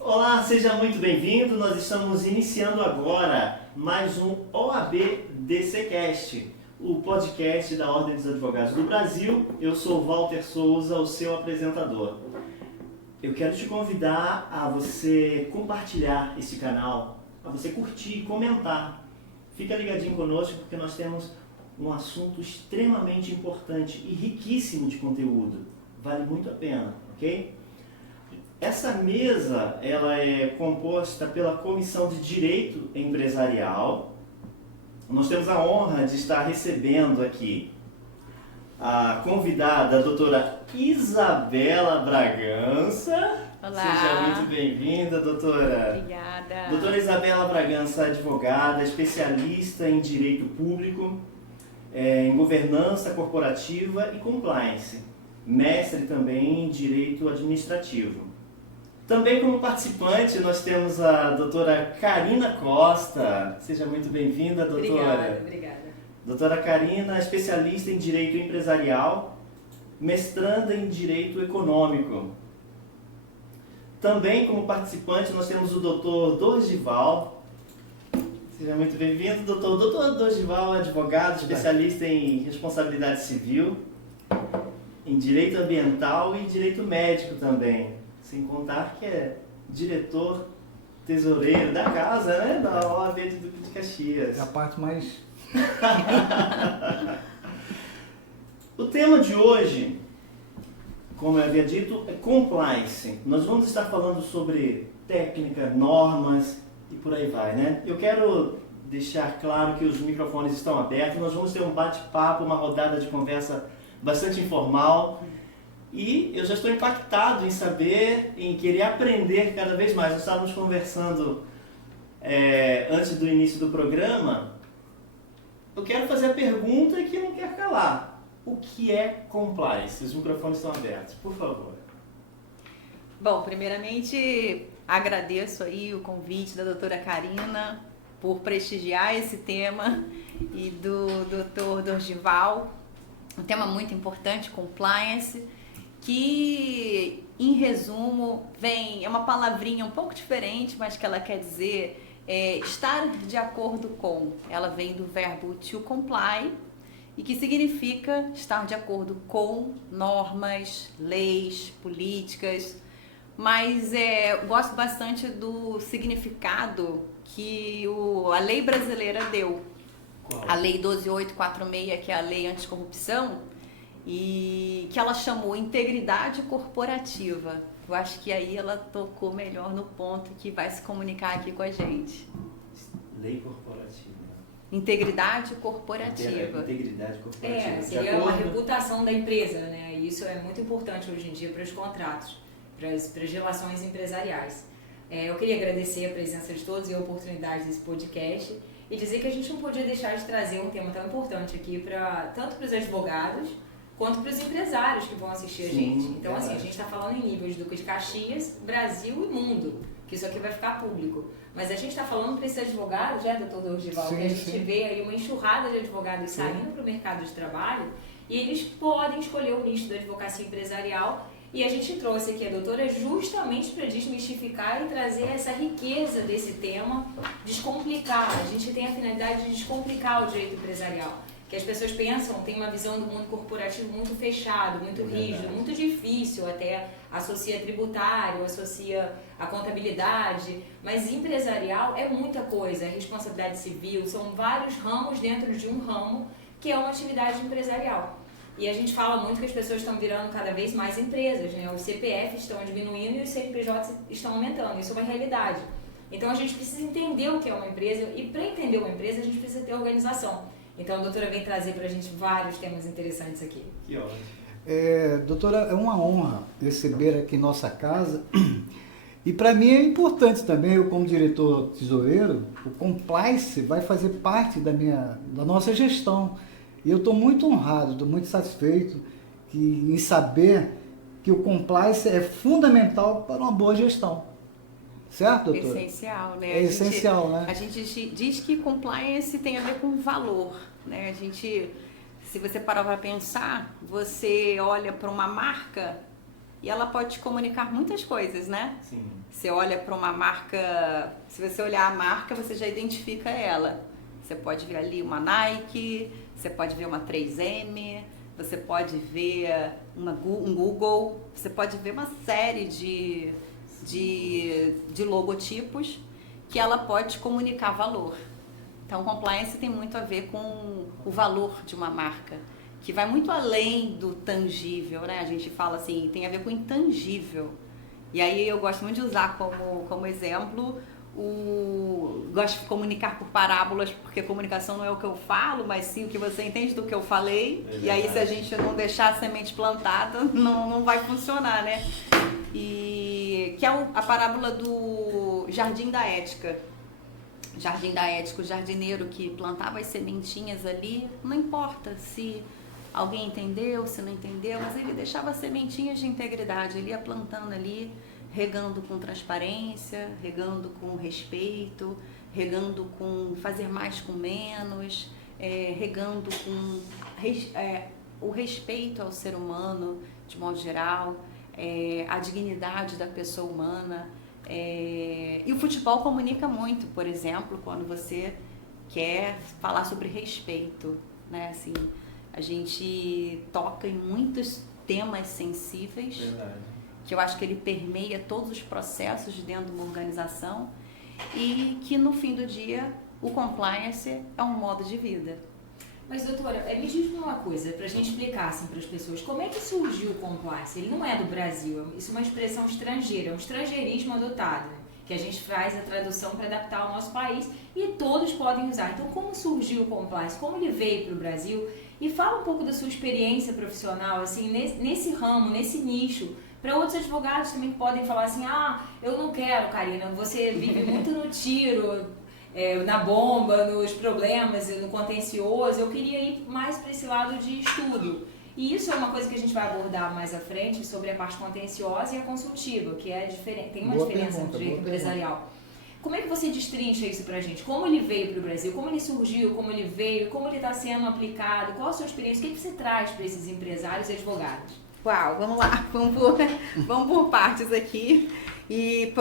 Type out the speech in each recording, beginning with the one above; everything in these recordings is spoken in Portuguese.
Olá, seja muito bem-vindo. Nós estamos iniciando agora mais um OAB DCcast, o podcast da Ordem dos Advogados do Brasil. Eu sou Walter Souza, o seu apresentador. Eu quero te convidar a você compartilhar esse canal, a você curtir e comentar. Fica ligadinho conosco porque nós temos um assunto extremamente importante e riquíssimo de conteúdo. Vale muito a pena, ok? Essa mesa ela é composta pela Comissão de Direito Empresarial. Nós temos a honra de estar recebendo aqui a convidada, a doutora Isabela Bragança. Olá. Seja muito bem-vinda, doutora. Obrigada. Doutora Isabela Bragança, advogada, especialista em direito público, em governança corporativa e compliance. Mestre também em direito administrativo. Também como participante nós temos a doutora Karina Costa. Seja muito bem-vinda, doutora. Obrigada. Doutora Karina, especialista em direito empresarial, mestranda em direito econômico. Também como participante nós temos o doutor Dorival. Seja muito bem-vindo, doutor. Doutor Dorival, advogado, especialista em responsabilidade civil, em direito ambiental e direito médico também. Sem contar que é diretor tesoureiro da casa, né? Da OAB de Duque de Caxias. É a parte mais... O tema de hoje, como eu havia dito, é compliance. Nós vamos estar falando sobre técnica, normas e por aí vai, né? Eu quero deixar claro que os microfones estão abertos. Nós vamos ter um bate-papo, uma rodada de conversa bastante informal. E eu já estou impactado em saber, em querer aprender cada vez mais. Nós estávamos conversando antes do início do programa. Eu quero fazer a pergunta que não quer calar. O que é compliance? Os microfones estão abertos, por favor. Bom, primeiramente agradeço aí o convite da doutora Karina por prestigiar esse tema e do doutor Dorival. Um tema muito importante, compliance, que em resumo é uma palavrinha um pouco diferente, mas que ela quer dizer estar de acordo com. Ela vem do verbo to comply e que significa estar de acordo com normas, leis, políticas, mas eu gosto bastante do significado que a lei brasileira deu. Qual? A lei 12.846, que é a lei anticorrupção, e que ela chamou integridade corporativa. Eu acho que aí ela tocou melhor no ponto que vai se comunicar aqui com a gente. Lei corporativa. Integridade corporativa. Integridade corporativa. Seria uma reputação da empresa, né? E isso é muito importante hoje em dia para os contratos, para as relações empresariais. Eu queria agradecer a presença de todos e a oportunidade desse podcast e dizer que a gente não podia deixar de trazer um tema tão importante aqui tanto para os advogados quanto para os empresários que vão assistir a gente. Então, assim, a gente está falando em nível de Duque de Caxias, Brasil e mundo, que isso aqui vai ficar público. Mas a gente está falando para esses advogados, doutor Dorival, que a gente vê aí uma enxurrada de advogados saindo para o mercado de trabalho e eles podem escolher o nicho da advocacia empresarial. E a gente trouxe aqui a doutora justamente para desmistificar e trazer essa riqueza desse tema, descomplicar. A gente tem a finalidade de descomplicar o direito empresarial. Que as pessoas pensam, tem uma visão do mundo corporativo muito fechado, muito rígido, muito difícil, até associa tributário, associa a contabilidade, mas empresarial é muita coisa, é responsabilidade civil, são vários ramos dentro de um ramo que é uma atividade empresarial. E a gente fala muito que as pessoas estão virando cada vez mais empresas, né? Os CPFs estão diminuindo e os CNPJs estão aumentando, isso é uma realidade. Então a gente precisa entender o que é uma empresa e para entender uma empresa a gente precisa ter organização. Então a doutora vem trazer para a gente vários temas interessantes aqui. Que ótimo. Doutora, é uma honra receber aqui em nossa casa. E para mim é importante também, eu como diretor tesoureiro, o compliance vai fazer parte da nossa gestão. E eu estou muito honrado, estou muito satisfeito em saber que o compliance é fundamental para uma boa gestão. Certo, doutora? Essencial, né? É essencial, né? A gente diz que compliance tem a ver com valor, né? Se você parar para pensar, você olha para uma marca e ela pode te comunicar muitas coisas, né? Sim. Você olha para uma marca, se você olhar a marca, você já identifica ela. Você pode ver ali uma Nike, você pode ver uma 3M, você pode ver um Google, você pode ver uma série de logotipos que ela pode te comunicar valor. Então, compliance tem muito a ver com o valor de uma marca, que vai muito além do tangível, né? A gente fala assim, tem a ver com o intangível. E aí eu gosto muito de usar como exemplo, gosto de comunicar por parábolas, porque comunicação não é o que eu falo, mas sim o que você entende do que eu falei. E aí se a gente não deixar a semente plantada, não vai funcionar, né? E que é a parábola do Jardim da Ética. Jardim da Ética, o jardineiro que plantava as sementinhas ali, não importa se alguém entendeu, se não entendeu, mas ele deixava sementinhas de integridade, ele ia plantando ali, regando com transparência, regando com respeito, regando com fazer mais com menos, regando com o respeito ao ser humano, de modo geral, a dignidade da pessoa humana. E o futebol comunica muito, por exemplo, quando você quer falar sobre respeito, né? Assim, a gente toca em muitos temas sensíveis. Verdade. Que eu acho que ele permeia todos os processos dentro de uma organização e que no fim do dia o compliance é um modo de vida. Mas, doutora, me diz uma coisa, para a gente explicar assim, para as pessoas, como é que surgiu o compliance? Ele não é do Brasil, isso é uma expressão estrangeira, é um estrangeirismo adotado, né? Que a gente faz a tradução para adaptar ao nosso país e todos podem usar. Então, como surgiu o compliance? Como ele veio para o Brasil? E fala um pouco da sua experiência profissional, assim, nesse ramo, nesse nicho, para outros advogados também que podem falar assim, eu não quero, Karina, você vive muito no tiro, na bomba, nos problemas, no contencioso, eu queria ir mais para esse lado de estudo. E isso é uma coisa que a gente vai abordar mais à frente, sobre a parte contenciosa e a consultiva, que é diferente, tem uma diferença no direito empresarial. Como é que você destrincha isso pra gente? Como ele veio para o Brasil? Como ele surgiu? Como ele veio? Como ele está sendo aplicado? Qual a sua experiência? O que você traz para esses empresários e advogados? Uau, vamos lá, vamos por partes aqui. E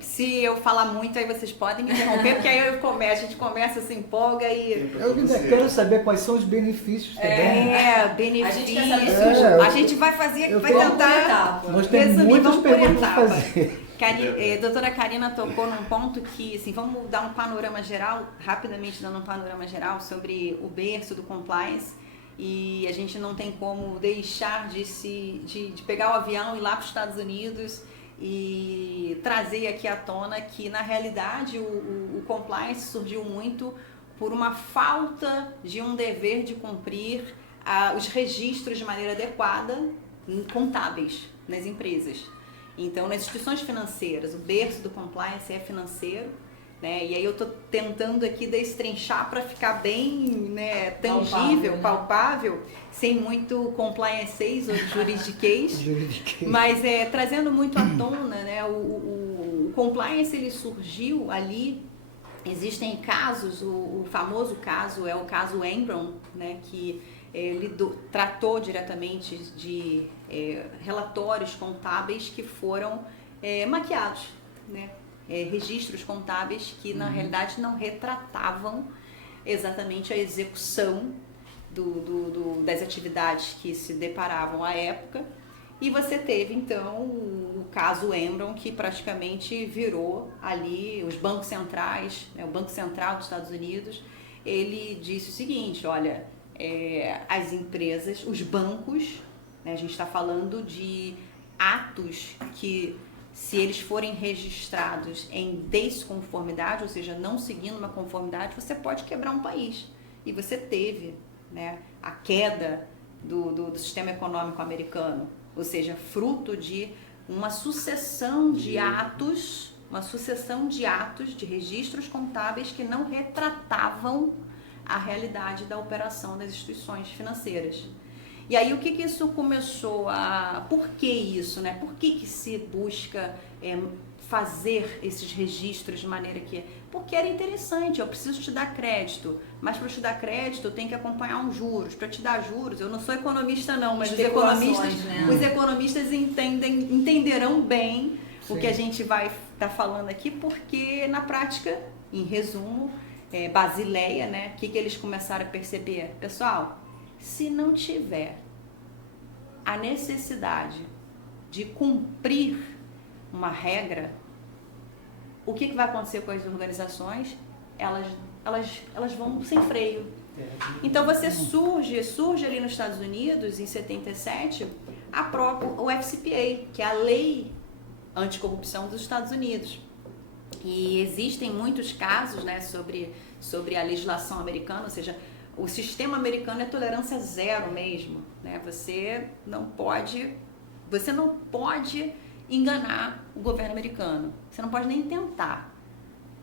se eu falar muito, aí vocês podem me interromper, porque aí a gente começa, se empolga e... Eu ainda quero saber quais são os benefícios também. Benefícios. A gente quer saber a gente vai fazer, vai tentar Nós temos muitas perguntas para fazer. Doutora Karina tocou num ponto que, assim, vamos dar um panorama geral, rapidamente dando um panorama geral sobre o berço do compliance. E a gente não tem como deixar de pegar o avião e ir lá para os Estados Unidos e trazer aqui à tona que, na realidade, o compliance surgiu muito por uma falta de um dever de cumprir os registros de maneira adequada contábeis nas empresas. Então, nas instituições financeiras, o berço do compliance é financeiro, né? E aí eu estou tentando aqui destrinchar para ficar bem, né, tangível, palpável, sem muito compliance ou juridiquês, mas trazendo muito à tona, né? O compliance ele surgiu ali. Existem casos, o famoso caso é o caso Enron, né, que ele tratou diretamente de relatórios contábeis que foram maquiados, né? Registros contábeis que na realidade não retratavam exatamente a execução das atividades que se deparavam à época. E você teve então o caso Enron, que praticamente virou ali os bancos centrais, né, o Banco Central dos Estados Unidos. Ele disse o seguinte: olha, as empresas, os bancos, né, a gente está falando de atos que, se eles forem registrados em desconformidade, ou seja, não seguindo uma conformidade, você pode quebrar um país. E você teve, né, a queda do sistema econômico americano, ou seja, fruto de uma sucessão de atos, de registros contábeis que não retratavam a realidade da operação das instituições financeiras. E aí o que isso começou a... Por que isso, né? Por que se busca fazer esses registros de maneira que... Porque era interessante, eu preciso te dar crédito, mas para te dar crédito eu tenho que acompanhar uns juros. Para te dar juros, eu não sou economista não, mas os economistas entenderão bem o que a gente vai estar falando aqui, porque na prática, em resumo, Basileia, né? O que eles começaram a perceber? Pessoal, se não tiver a necessidade de cumprir uma regra, o que vai acontecer com as organizações? Elas vão sem freio. Então você surge ali nos Estados Unidos, em 77, o FCPA, que é a lei anticorrupção dos Estados Unidos. E existem muitos casos, né, sobre a legislação americana, ou seja, o sistema americano é tolerância zero mesmo, né? Você não pode enganar o governo americano. Você não pode nem tentar,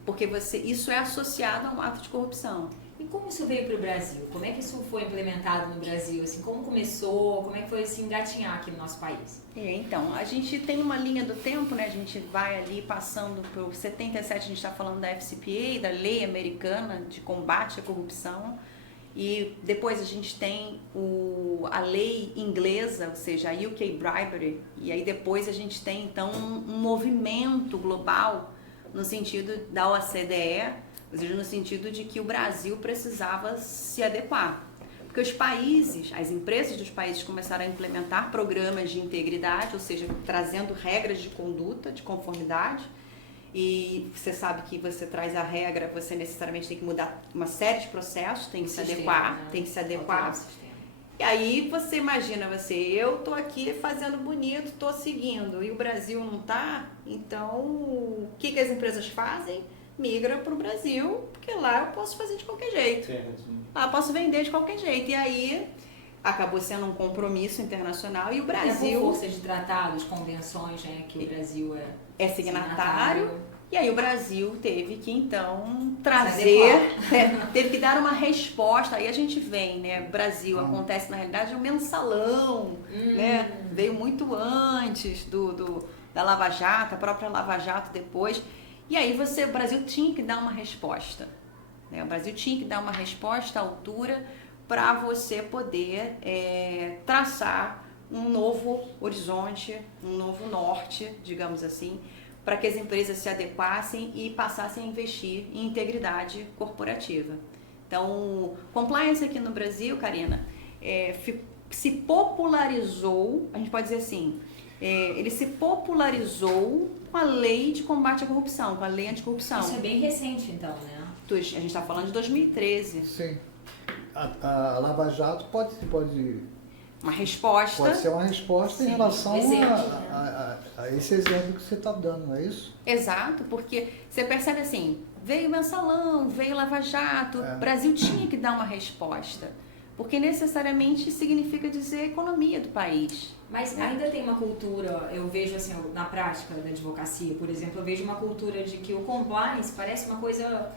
porque isso é associado a um ato de corrupção. E como isso veio para o Brasil? Como é que isso foi implementado no Brasil? Assim, como começou? Como é que foi se engatinhar aqui no nosso país? Então, a gente tem uma linha do tempo, né? A gente vai ali passando por 77, a gente está falando da FCPA, da Lei Americana de Combate à Corrupção, e depois a gente tem a lei inglesa, ou seja, a UK Bribery, e aí depois a gente tem então um movimento global no sentido da OCDE, ou seja, no sentido de que o Brasil precisava se adequar. Porque os países, as empresas dos países começaram a implementar programas de integridade, ou seja, trazendo regras de conduta, de conformidade. E você sabe que você traz a regra, você necessariamente tem que mudar uma série de processos, tem que se adequar, tem que se adequar. E aí você imagina, eu tô aqui fazendo bonito, tô seguindo, e o Brasil não tá, então o que as empresas fazem? Migra para o Brasil, porque lá eu posso fazer de qualquer jeito. Lá eu posso vender de qualquer jeito. E aí acabou sendo um compromisso internacional e o Brasil... por força de tratados, convenções, né, que o Brasil é signatário. E aí o Brasil teve que então trazer, teve que dar uma resposta. Aí a gente vem, né? Brasil acontece na realidade um mensalão, né? Veio muito antes da Lava Jato, a própria Lava Jato depois. E aí o Brasil tinha que dar uma resposta, né? O Brasil tinha que dar uma resposta à altura para você poder traçar um novo horizonte, um novo norte, digamos assim, para que as empresas se adequassem e passassem a investir em integridade corporativa. Então, compliance aqui no Brasil, Karina, se popularizou, a gente pode dizer assim, ele se popularizou com a lei de combate à corrupção, com a lei anticorrupção. Isso é bem recente, então, né? A gente está falando de 2013. Sim. A Lava Jato pode uma resposta. Pode ser uma resposta, sim, em relação exemplo, a esse exemplo que você está dando, não é isso? Exato, porque você percebe assim, veio mensalão, veio Lava Jato, o Brasil tinha que dar uma resposta, porque necessariamente significa dizer economia do país. Mas ainda tem uma cultura, eu vejo assim, na prática da advocacia, por exemplo, eu vejo uma cultura de que o compliance parece uma coisa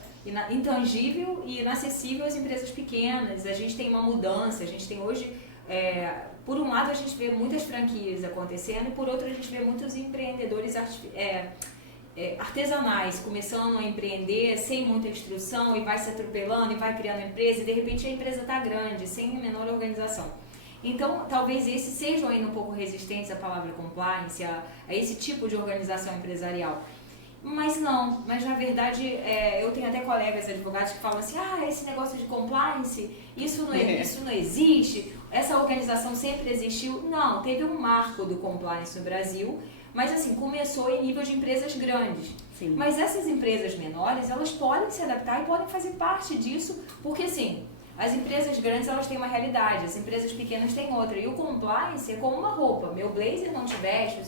intangível e inacessível às empresas pequenas. A gente tem uma mudança, a gente tem hoje... por um lado a gente vê muitas franquias acontecendo e por outro a gente vê muitos empreendedores artesanais começando a empreender sem muita instrução e vai se atropelando e vai criando empresa e de repente a empresa está grande, sem a menor organização. Então talvez esses sejam ainda um pouco resistentes à palavra compliance, a esse tipo de organização empresarial. Mas na verdade eu tenho até colegas advogados que falam assim, esse negócio de compliance, isso não existe, essa organização sempre existiu. Não, teve um marco do compliance no Brasil, mas assim, começou em nível de empresas grandes. Sim. Mas essas empresas menores, elas podem se adaptar e podem fazer parte disso, porque assim, as empresas grandes elas têm uma realidade, as empresas pequenas têm outra. E o compliance é como uma roupa. Meu blazer não te veste,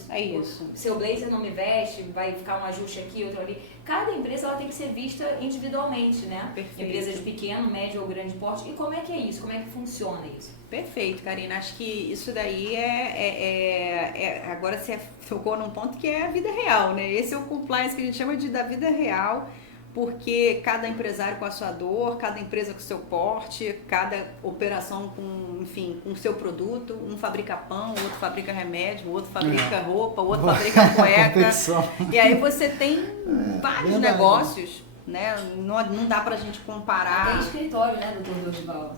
seu blazer não me veste, vai ficar um ajuste aqui, outro ali. Cada empresa ela tem que ser vista individualmente, né? Perfeito. Empresa de pequeno, médio ou grande porte. E como é que é isso? Como é que funciona isso? Perfeito, Karina. Acho que isso daí agora você tocou num ponto que é a vida real, né? Esse é o compliance que a gente chama da vida real, porque cada empresário com a sua dor, cada empresa com o seu porte, cada operação com, enfim, com o seu produto. Um fabrica pão, o outro fabrica remédio, o outro fabrica roupa, o outro fabrica cueca. Competição. E aí você tem vários verdade. negócios, né? Não dá pra gente comparar. Tem escritório, né, doutor Dorival?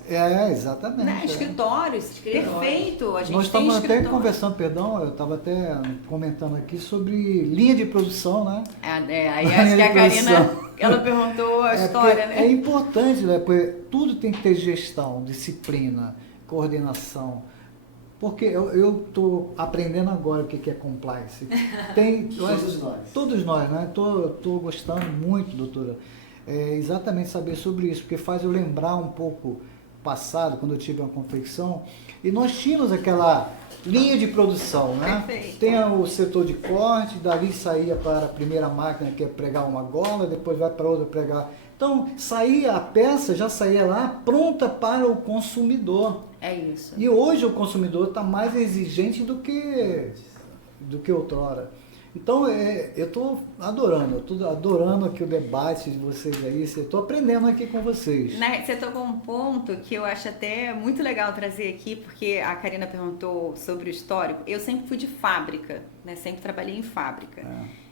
Exatamente. Né? Escritórios, perfeito. A gente Nós tem estamos até escritório. conversando, perdão, eu estava até comentando aqui sobre linha de produção, né? Aí acho que a Karina, ela perguntou a história, né? É importante, né? Porque tudo tem que ter gestão, disciplina, coordenação. Porque eu estou aprendendo agora o que é compliance. Todos nós, né? Estou gostando muito, doutora. Exatamente saber sobre isso, porque faz eu lembrar um pouco passado, quando eu tive uma confecção, e nós tínhamos aquela linha de produção, né? Perfeito. Tem o setor de corte, dali saía para a primeira máquina, que é pregar uma gola, depois vai para outra pregar. Então, saía a peça, já saía lá pronta para o consumidor. É isso. E hoje o consumidor está mais exigente do que outrora. Então, eu estou adorando aqui o debate de vocês aí, estou aprendendo aqui com vocês. Né, você tocou um ponto que eu acho até muito legal trazer aqui, porque a Karina perguntou sobre o histórico. Eu sempre fui de fábrica, né? Sempre trabalhei em fábrica.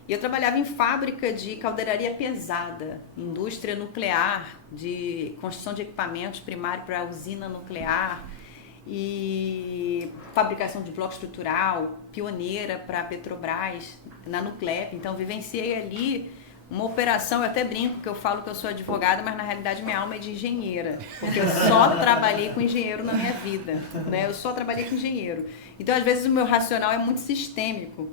E eu trabalhava em fábrica de caldeiraria pesada, indústria nuclear, de construção de equipamentos primário para usina nuclear e fabricação de bloco estrutural, pioneira para a Petrobras, na Nuclep. Então, vivenciei ali uma operação, eu até brinco que eu falo que eu sou advogada, mas na realidade minha alma é de engenheira, porque eu só trabalhei com engenheiro na minha vida, né? Eu só trabalhei com engenheiro. Então, às vezes, o meu racional é muito sistêmico.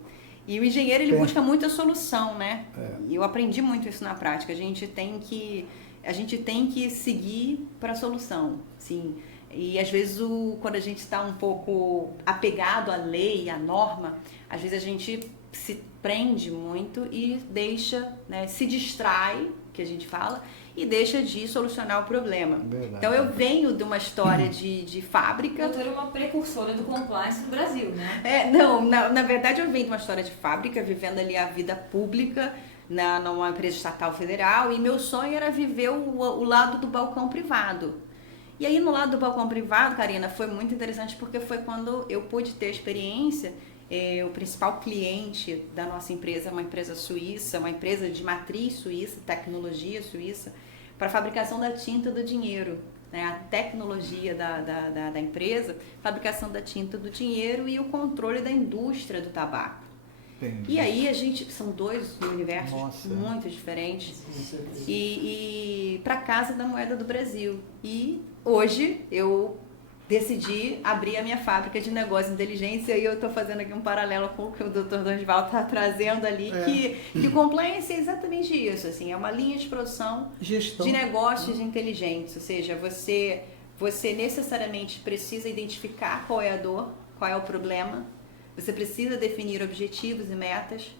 E o engenheiro, ele busca muito a solução, né? E eu aprendi muito isso na prática. A gente tem que seguir para a solução, sim. E às vezes, quando a gente está um pouco apegado à lei, à norma, às vezes a gente se prende muito e deixa, né, se distrai, que a gente fala, e deixa de solucionar o problema. Verdade. Então, eu venho de uma história de fábrica. A doutora é uma precursora do compliance no Brasil, né? Na verdade, eu venho de uma história de fábrica, vivendo ali a vida pública, numa empresa estatal federal, e meu sonho era viver o lado do balcão privado. E aí, no lado do balcão privado, Karina, foi muito interessante, porque foi quando eu pude ter a experiência. O principal cliente da nossa empresa é uma empresa suíça, uma empresa de matriz suíça, tecnologia suíça, para a fabricação da tinta do dinheiro, né? A tecnologia da empresa, fabricação da tinta do dinheiro e o controle da indústria do tabaco. Entendi. E aí são dois universos muito diferentes. E para casa da moeda do Brasil. E hoje eu decidi abrir a minha fábrica de negócio de inteligência, e eu estou fazendo aqui um paralelo com o que o Dr. Dorival está trazendo ali, que o compliance é exatamente isso, assim, é uma linha de produção de negócios inteligentes, ou seja, você necessariamente precisa identificar qual é a dor, qual é o problema, você precisa definir objetivos e metas,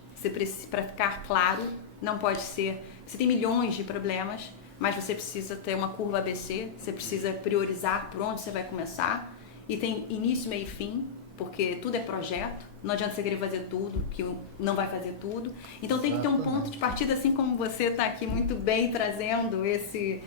para ficar claro, não pode ser, você tem milhões de problemas, mas você precisa ter uma curva ABC, você precisa priorizar por onde você vai começar, e tem início, meio e fim, porque tudo é projeto, não adianta você querer fazer tudo, que não vai fazer tudo. Então tem que ter um ponto de partida, assim como você está aqui muito bem trazendo esse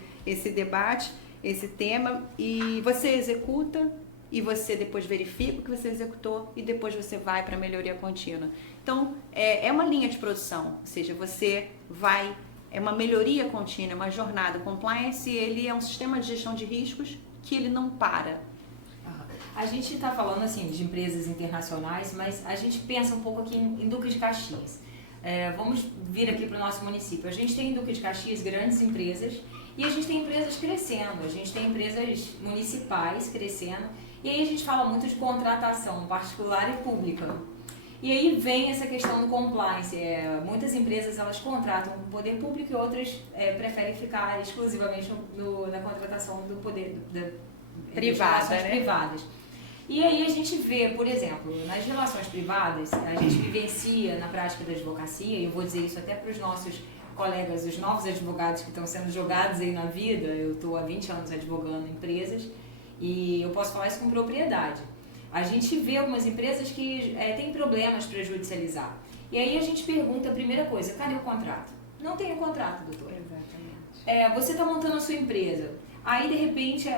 debate, esse tema, e você executa, e você depois verifica o que você executou, e depois você vai para a melhoria contínua. Então, é uma linha de produção, ou seja, você vai... É uma melhoria contínua, uma jornada. Compliance, ele é um sistema de gestão de riscos que ele não para. A gente está falando assim de empresas internacionais, mas a gente pensa um pouco aqui em Duque de Caxias. Vamos vir aqui para o nosso município. A gente tem em Duque de Caxias grandes empresas e a gente tem empresas crescendo, a gente tem empresas municipais crescendo, e aí a gente fala muito de contratação particular e pública. E aí vem essa questão do compliance. Muitas empresas elas contratam o poder público e outras preferem ficar exclusivamente na contratação do poder privada, das privadas. E aí a gente vê, por exemplo, nas relações privadas, a gente vivencia na prática da advocacia, e eu vou dizer isso até para os nossos colegas, os novos advogados que estão sendo jogados aí na vida. Eu estou há 20 anos advogando em empresas e eu posso falar isso com propriedade. A gente vê algumas empresas que têm problemas para judicializar. E aí a gente pergunta a primeira coisa, cadê o contrato? Não tem um contrato, doutor. Exatamente. Você está montando a sua empresa. Aí, de repente,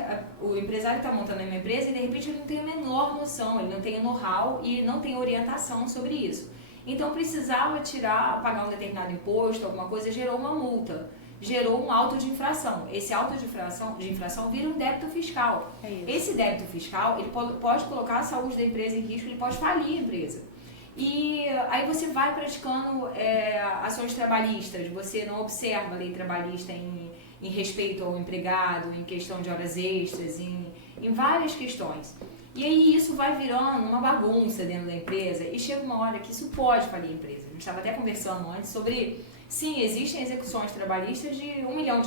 o empresário está montando uma empresa e, de repente, ele não tem a menor noção, ele não tem o know-how e não tem orientação sobre isso. Então, precisava pagar um determinado imposto, alguma coisa, gerou uma multa, gerou um auto de infração. Esse auto de infração vira um débito fiscal. Esse débito fiscal, ele pode colocar a saúde da empresa em risco, ele pode falir a empresa. E aí você vai praticando ações trabalhistas, você não observa a lei trabalhista em respeito ao empregado, em questão de horas extras, em várias questões. E aí isso vai virando uma bagunça dentro da empresa e chega uma hora que isso pode falir a empresa. A gente estava até conversando antes sobre, sim, existem execuções trabalhistas de R$1 milhão.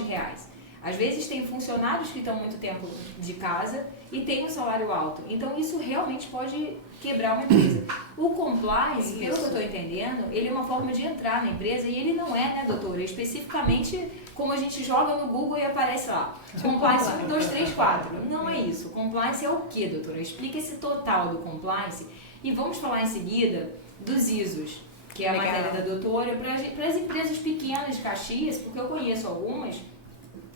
Às vezes tem funcionários que estão muito tempo de casa e tem um salário alto. Então isso realmente pode quebrar uma empresa. O compliance, pelo que eu estou entendendo, ele é uma forma de entrar na empresa e ele não é, né, doutora? Especificamente como a gente joga no Google e aparece lá. Compliance 1, 2, 3, 4. Não é isso. Compliance é o que, doutora? Explica esse total do compliance e vamos falar em seguida dos ISOs, que é a matéria da doutora, para as empresas pequenas de Caxias, porque eu conheço algumas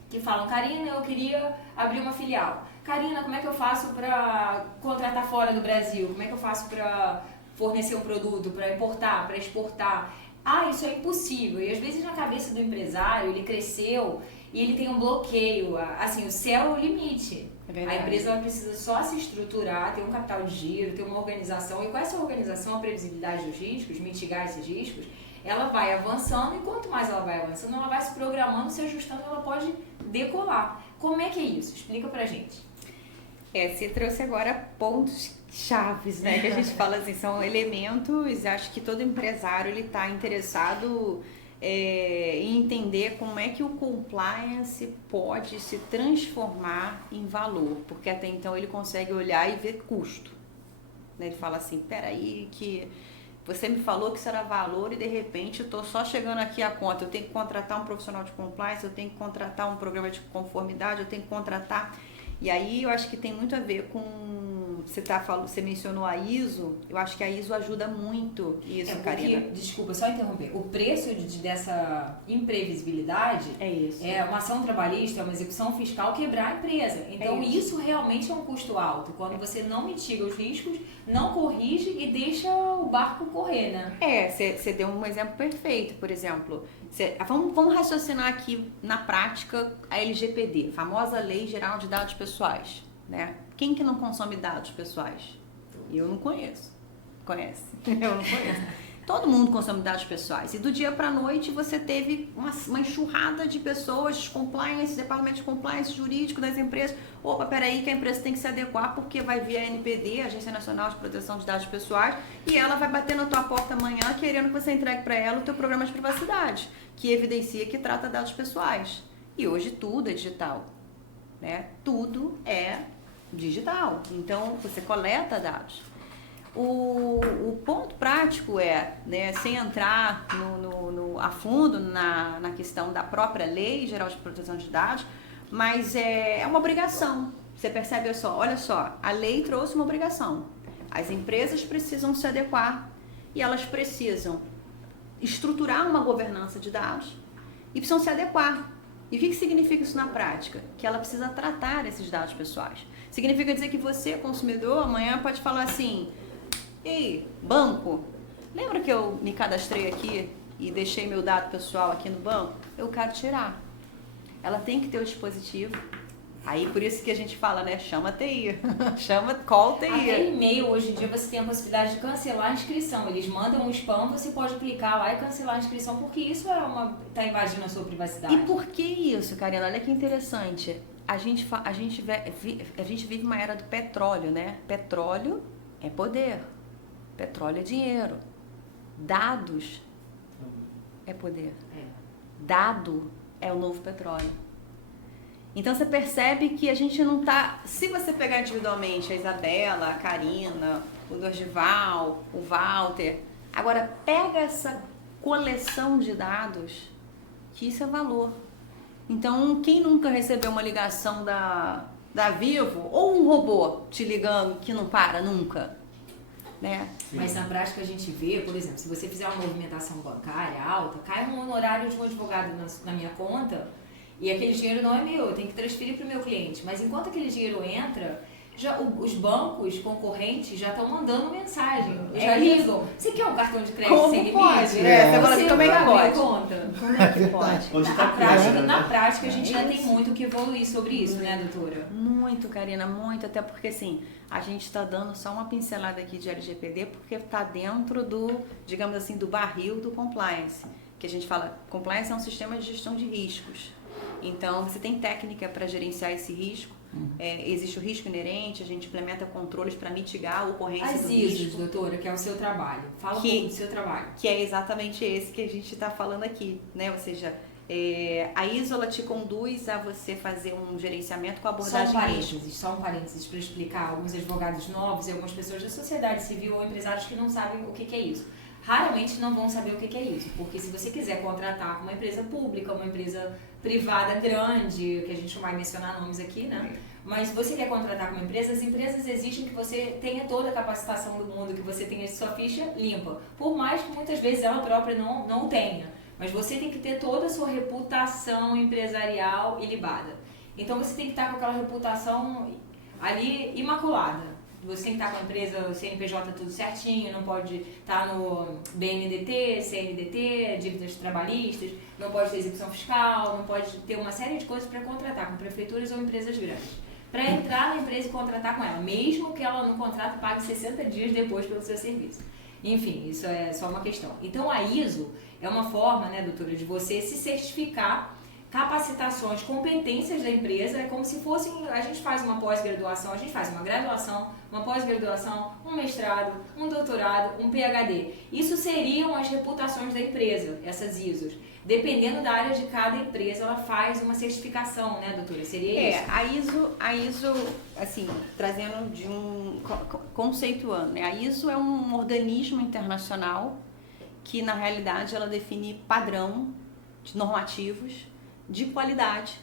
que falam, Karina, eu queria abrir uma filial. Karina, como é que eu faço para contratar fora do Brasil? Como é que eu faço para fornecer um produto, para importar, para exportar? Ah, isso é impossível. E às vezes na cabeça do empresário, ele cresceu e ele tem um bloqueio. Assim, o céu é o limite. A empresa ela precisa só se estruturar, ter um capital de giro, ter uma organização. E com essa organização, a previsibilidade dos riscos, mitigar esses riscos, ela vai avançando e quanto mais ela vai avançando, ela vai se programando, se ajustando, ela pode decolar. Como é que é isso? Explica pra gente. Você trouxe agora pontos chaves, né? Que a gente fala assim, são elementos, acho que todo empresário ele está interessado em entender como é que o compliance pode se transformar em valor, porque até então ele consegue olhar e ver custo. Né? Ele fala assim, peraí, que você me falou que isso era valor e de repente eu estou só chegando aqui a conta, eu tenho que contratar um profissional de compliance, eu tenho que contratar um programa de conformidade, eu tenho que contratar... E aí eu acho que tem muito a ver com, você mencionou a ISO, eu acho que a ISO ajuda muito isso, Karina. Desculpa, só interromper, o preço dessa imprevisibilidade é uma ação trabalhista, é uma execução fiscal quebrar a empresa. Então isso realmente é um custo alto, quando você não mitiga os riscos, não corrige e deixa o barco correr, né? Você deu um exemplo perfeito, por exemplo... Vamos raciocinar aqui na prática a LGPD, famosa Lei Geral de Dados Pessoais, né? Quem que não consome dados pessoais? Eu não conheço. Conhece? Eu não conheço. Todo mundo consome dados pessoais. E do dia para a noite você teve uma enxurrada de pessoas, de compliance, departamento de compliance jurídico das empresas. Opa, peraí que a empresa tem que se adequar porque vai vir a ANPD, Agência Nacional de Proteção de Dados Pessoais, e ela vai bater na tua porta amanhã querendo que você entregue para ela o teu programa de privacidade, que evidencia que trata dados pessoais. E hoje tudo é digital, né? Tudo é digital. Então você coleta dados. O ponto prático né, sem entrar a fundo na questão da própria Lei Geral de Proteção de Dados, mas é uma obrigação. Você percebe olha só, a lei trouxe uma obrigação. As empresas precisam se adequar e elas precisam estruturar uma governança de dados e precisam se adequar. E o que significa isso na prática? Que ela precisa tratar esses dados pessoais. Significa dizer que você, consumidor, amanhã pode falar assim... Ei, banco, lembra que eu me cadastrei aqui e deixei meu dado pessoal aqui no banco? Eu quero tirar. Ela tem que ter o dispositivo. Aí por isso que a gente fala, né? Chama a TI. Call TI. Até e-mail, hoje em dia você tem a possibilidade de cancelar a inscrição. Eles mandam um spam, você pode clicar lá e cancelar a inscrição, porque isso tá invadindo a sua privacidade. E por que isso, Karina? Olha que interessante. A gente vive uma era do petróleo, né? Petróleo é poder. Petróleo é dinheiro. Dados é poder. Dado é o novo petróleo. Então você percebe que a gente não tá... Se você pegar individualmente a Isabela, a Karina, o Dorgival, o Walter... Agora pega essa coleção de dados, que isso é valor. Então quem nunca recebeu uma ligação da Vivo ou um robô te ligando que não para nunca? né? Mas na prática a gente vê, por exemplo, se você fizer uma movimentação bancária alta, cai um honorário de um advogado na minha conta e aquele dinheiro não é meu, eu tenho que transferir para o meu cliente. Mas enquanto aquele dinheiro entra, os bancos concorrentes já estão mandando mensagem. Já ligam. Você quer um cartão de crédito Como sem limite? pode? Você fala assim, como é que pode? Conta. Como é que pode? Onde tá Na prática, a gente ainda tem muito que evoluir sobre isso, né, doutora? Muito, Karina, muito. Até porque, assim, a gente está dando só uma pincelada aqui de LGPD porque está dentro do, digamos assim, do barril do compliance. Que a gente fala, compliance é um sistema de gestão de riscos. Então, você tem técnica para gerenciar esse risco. Existe o risco inerente, a gente implementa controles para mitigar a ocorrência do ISOs, risco. doutora, que é o seu trabalho. Fala um pouco do seu trabalho. Que é exatamente esse que a gente está falando aqui, né? Ou seja, a ISO ela te conduz a você fazer um gerenciamento com abordagem Só um parênteses para explicar alguns advogados novos e algumas pessoas da sociedade civil ou empresários que não sabem o que é isso. Raramente não vão saber o que é isso, porque se você quiser contratar uma empresa pública, uma empresa privada grande, que a gente não vai mencionar nomes aqui, né? Mas você quer contratar com uma empresa, as empresas exigem que você tenha toda a capacitação do mundo, que você tenha sua ficha limpa. Por mais que muitas vezes ela própria não tenha. Mas você tem que ter toda a sua reputação empresarial ilibada. Então você tem que estar com aquela reputação ali imaculada. Você tem que estar com a empresa, o CNPJ tudo certinho, não pode estar no BNDT, CNDT, dívidas trabalhistas, não pode ter execução fiscal, não pode ter uma série de coisas para contratar com prefeituras ou empresas grandes. Para entrar na empresa e contratar com ela, mesmo que ela no contrato pague 60 dias depois pelo seu serviço. Enfim, isso é só uma questão. Então a ISO é uma forma, né, doutora, de você se certificar capacitações, competências da empresa, é como se fossem, a gente faz uma pós-graduação, a gente faz uma graduação, uma pós-graduação, um mestrado, um doutorado, um PhD. Isso seriam as reputações da empresa, essas ISOs. Dependendo da área de cada empresa, ela faz uma certificação, né, doutora? Seria isso? A ISO, assim, trazendo de conceituando, né? A ISO é um organismo internacional que, na realidade, ela define padrão de normativos de qualidade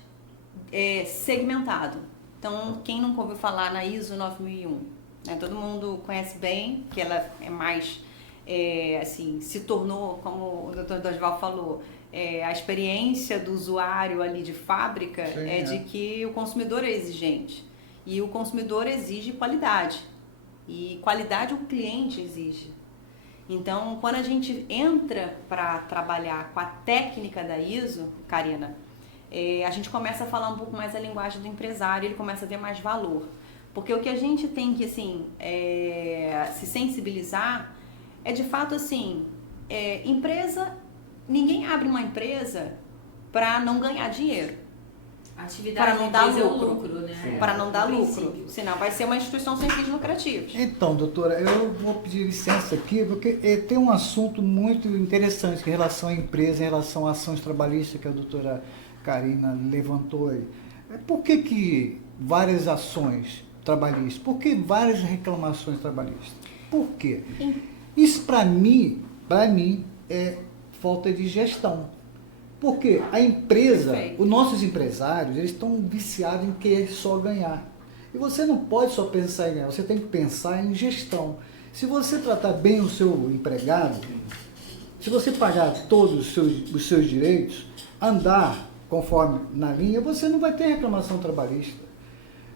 segmentado. Então, quem nunca ouviu falar na ISO 9001? Né? Todo mundo conhece bem, que ela é mais, assim, se tornou, como o Dr. Dorival falou, a experiência do usuário ali de fábrica de que o consumidor é exigente. E o consumidor exige qualidade. E qualidade o cliente exige. Então, quando a gente entra para trabalhar com a técnica da ISO, Karina, a gente começa a falar um pouco mais a linguagem do empresário, ele começa a ver mais valor. Porque o que a gente tem que, assim, se sensibilizar é, de fato, assim, ninguém abre uma empresa para não ganhar dinheiro. A atividade para não dar lucro, né? Para não dar lucro, senão vai ser uma instituição sem fins lucrativos. Então, doutora, eu vou pedir licença aqui, porque tem um assunto muito interessante em relação à empresa, em relação à ações trabalhistas que a doutora Karina levantou aí. Por que várias ações trabalhistas? Por que várias reclamações trabalhistas? Por quê? Isso, para mim, é falta de gestão. Porque a empresa, os nossos empresários, eles estão viciados em querer só ganhar. E você não pode só pensar em ganhar, você tem que pensar em gestão. Se você tratar bem o seu empregado, se você pagar todos os seus direitos, andar conforme na linha, você não vai ter reclamação trabalhista.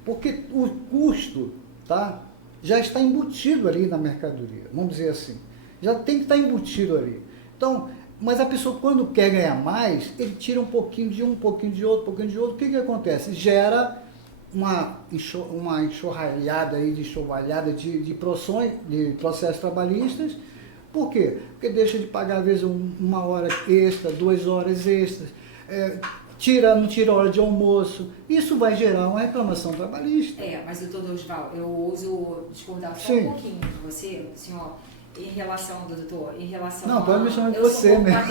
Porque o custo, tá, já está embutido ali na mercadoria, vamos dizer assim. Já tem que estar embutido ali. Então, mas a pessoa, quando quer ganhar mais, ele tira um pouquinho de um, um pouquinho de outro, um pouquinho de outro. O que acontece? Gera uma enxovalhada aí de processos trabalhistas. Por quê? Porque deixa de pagar, às vezes, uma hora extra, 2 horas extras, não tira hora de almoço. Isso vai gerar uma reclamação trabalhista. Mas, doutor Dorival, eu ouso discordar só um pouquinho de você, senhor. Em relação, doutor, não, pode me chamar de você, né?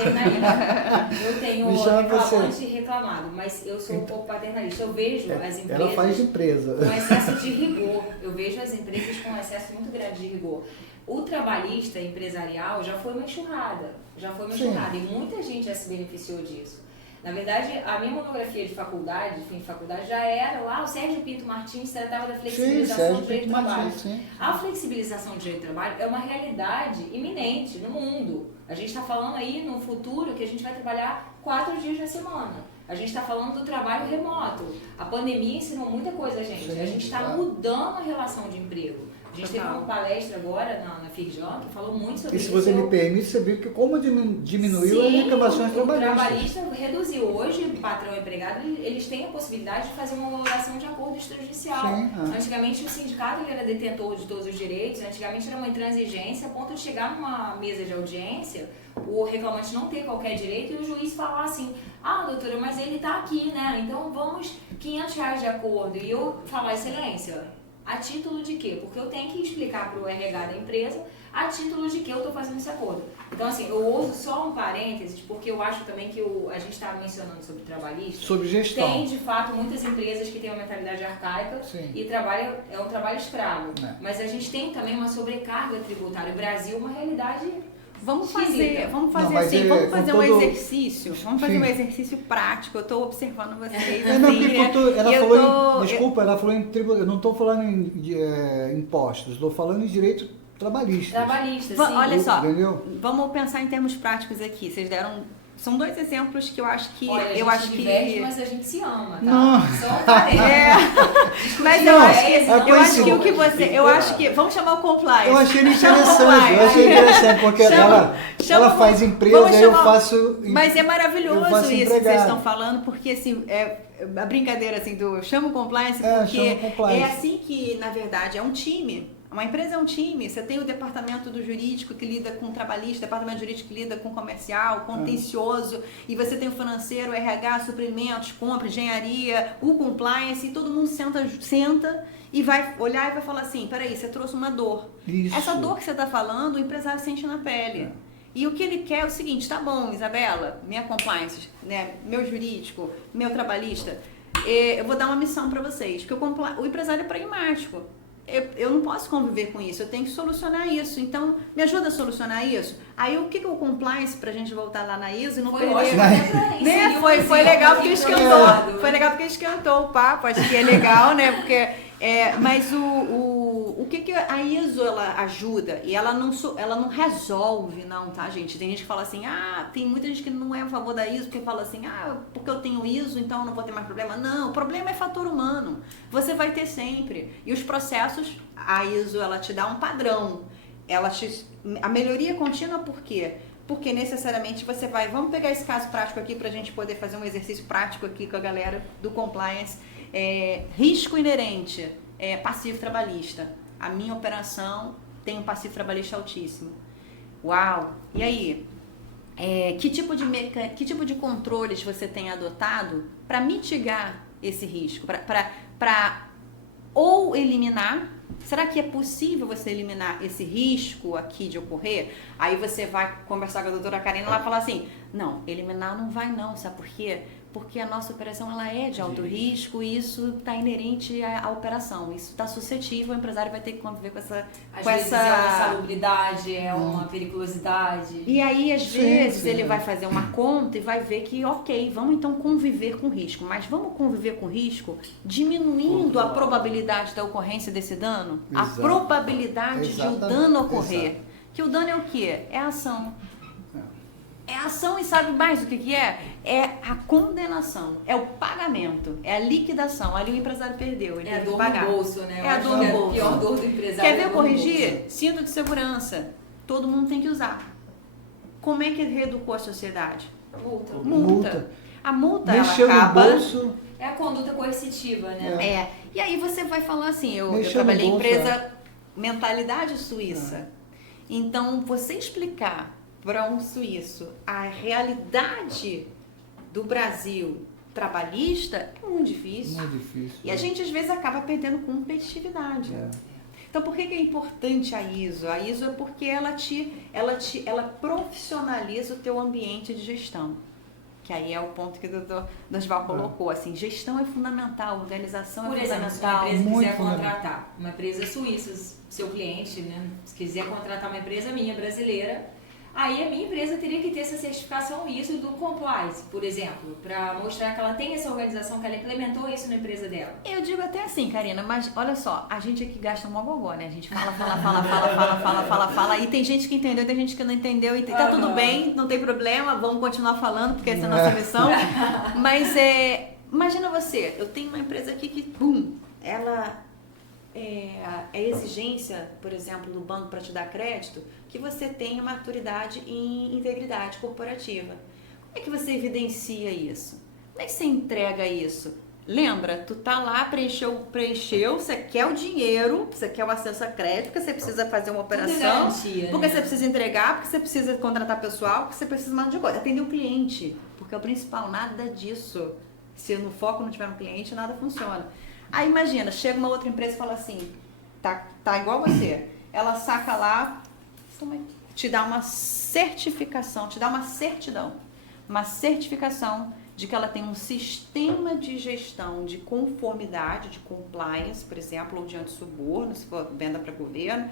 Eu tenho reclamante e reclamado, mas eu sou um pouco paternalista. Eu vejo as empresas ela faz empresa. Com excesso de rigor. Eu vejo as empresas com excesso muito grande de rigor. O trabalhista empresarial já foi uma enxurrada. E muita gente já se beneficiou disso. Na verdade, a minha monografia de faculdade, fim de faculdade, já era lá, o Sérgio Pinto Martins tratava da flexibilização do direito do trabalho. A flexibilização do direito do trabalho é uma realidade iminente no mundo. A gente está falando aí no futuro que a gente vai trabalhar 4 dias na semana. A gente está falando do trabalho remoto. A pandemia ensinou muita coisa, gente. A gente está mudando a relação de emprego. A gente teve uma palestra agora na Firjan que falou muito sobre isso. E se você me permite, você viu que como diminuiu as reclamações trabalhistas. O trabalhista reduziu. Hoje, o patrão e o empregado, eles têm a possibilidade de fazer uma homologação de acordo extrajudicial. Antigamente, o sindicato ele era detentor de todos os direitos. Antigamente, era uma intransigência a ponto de chegar numa mesa de audiência, o reclamante não ter qualquer direito e o juiz falar assim, doutora, mas ele está aqui, né? Então, vamos R$500 de acordo. E eu falar, excelência, a título de quê? Porque eu tenho que explicar para o RH da empresa a título de que eu estou fazendo esse acordo. Então, assim, eu uso só um parênteses, porque eu acho também que a gente está mencionando sobre trabalhista. Sobre gestão. Tem, de fato, muitas empresas que têm uma mentalidade arcaica e é um trabalho escravo. Mas a gente tem também uma sobrecarga tributária. O Brasil é uma realidade... Vamos fazer um exercício prático. Eu estou observando vocês. Ela falou em tributo, eu não estou falando em impostos, estou falando em direito trabalhista. Olha só, entendeu? Vamos pensar em termos práticos aqui. Vocês deram... São 2 exemplos que eu acho que... Olha, a gente diverte, mas a gente se ama, tá? Não. Só um parênteses. Mas eu acho que o que você... Eu acho que... Vamos chamar o compliance. Eu achei interessante, porque ela faz empresa e eu faço... Mas é maravilhoso isso que vocês estão falando, porque assim, a brincadeira assim do chama o compliance, porque é assim que, na verdade, é um time. Uma empresa é um time, você tem o departamento do jurídico que lida com o trabalhista, o departamento jurídico que lida com o comercial, contencioso, e você tem o financeiro, o RH, suprimentos, compra, engenharia, o compliance, e todo mundo senta e vai olhar e vai falar assim, peraí, você trouxe uma dor. Isso. Essa dor que você está falando, o empresário sente na pele. E o que ele quer é o seguinte, tá bom, Isabela, minha compliance, né, meu jurídico, meu trabalhista, eu vou dar uma missão para vocês, porque o empresário é pragmático. Eu não posso conviver com isso, eu tenho que solucionar isso. Então, me ajuda a solucionar isso? Aí, o que o compliance, pra gente voltar lá na ISO e não perder... Foi legal porque esquentou. Foi legal porque esquentou o papo, acho que é legal, né? Porque, mas o que a ISO ela ajuda? E ela não resolve, não, tá, gente? Tem gente que fala assim, tem muita gente que não é a favor da ISO, porque fala assim, porque eu tenho ISO, então eu não vou ter mais problema. Não, o problema é fator humano. Você vai ter sempre. E os processos, a ISO, ela te dá um padrão. A melhoria contínua, por quê? Porque necessariamente você vai... Vamos pegar esse caso prático aqui pra gente poder fazer um exercício prático aqui com a galera do compliance. Risco inerente, passivo trabalhista. A minha operação tem um passivo trabalhista altíssimo. Uau! E aí? Que tipo de controles você tem adotado para mitigar esse risco? Para ou eliminar... Será que é possível você eliminar esse risco aqui de ocorrer? Aí você vai conversar com a doutora Karina e ela fala assim, não, eliminar não vai não, sabe por quê? Porque a nossa operação ela é de alto risco e isso está inerente à operação. Isso está suscetível, o empresário vai ter que conviver com essa... Às vezes é uma insalubridade, é uma periculosidade. E aí, às vezes, ele vai fazer uma conta e vai ver que, ok, vamos então conviver com risco. Mas vamos conviver com risco diminuindo a probabilidade da ocorrência desse dano? A probabilidade de o dano ocorrer. Que o dano é o quê? É a ação. É a ação e sabe mais o que é? É a condenação, é o pagamento, é a liquidação. Ali o empresário perdeu, ele teve que pagar. É a dor no bolso, né? É a dor no bolso. A pior dor do empresário. Quer ver eu corrigir? Cinto de segurança. Todo mundo tem que usar. Como é que reeducou a sociedade? Multa. A multa, ela acaba... no bolso. É a conduta coercitiva, né? E aí você vai falar assim, eu trabalhei em empresa mentalidade suíça. Então, você explicar para um suíço a realidade do Brasil trabalhista é muito difícil. Muito difícil. E a gente às vezes acaba perdendo competitividade. Então por que é importante a ISO? A ISO é porque ela profissionaliza o teu ambiente de gestão. Que aí é o ponto que o doutor Dosval colocou, assim, gestão é fundamental, organização é fundamental. Se uma empresa quiser contratar uma empresa suíça, seu cliente, né, se quiser contratar uma empresa minha, brasileira, Aí a minha empresa teria que ter essa certificação e isso do compliance, por exemplo, para mostrar que ela tem essa organização, que ela implementou isso na empresa dela. Eu digo até assim, Karina, mas olha só, a gente aqui gasta mó gogó, né? A gente fala, e tem gente que entendeu, tem gente que não entendeu, e tá tudo bem, não tem problema, vamos continuar falando, porque essa é a nossa missão. Mas imagina você, eu tenho uma empresa aqui que, ela é exigência, por exemplo, do banco para te dar crédito, que você tenha maturidade em integridade corporativa. Como é que você evidencia isso? Como é que você entrega isso? Lembra, tu tá lá, preencheu, você quer o dinheiro, você quer o acesso a crédito, porque você precisa fazer uma operação, garantia, porque né? você precisa entregar, porque você precisa contratar pessoal, porque você precisa mais de coisa. Atender o cliente, porque é o principal, nada disso. Se no foco não tiver no cliente, nada funciona. Aí imagina, chega uma outra empresa e fala assim, tá igual você, ela saca lá, te dá uma certificação, te dá uma certidão, uma certificação de que ela tem um sistema de gestão de conformidade, de compliance, por exemplo, ou de antissuborno, se for venda para governo,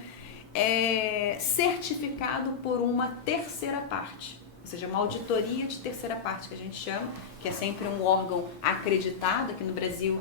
certificado por uma terceira parte. Ou seja, uma auditoria de terceira parte, que a gente chama, que é sempre um órgão acreditado. Aqui no Brasil,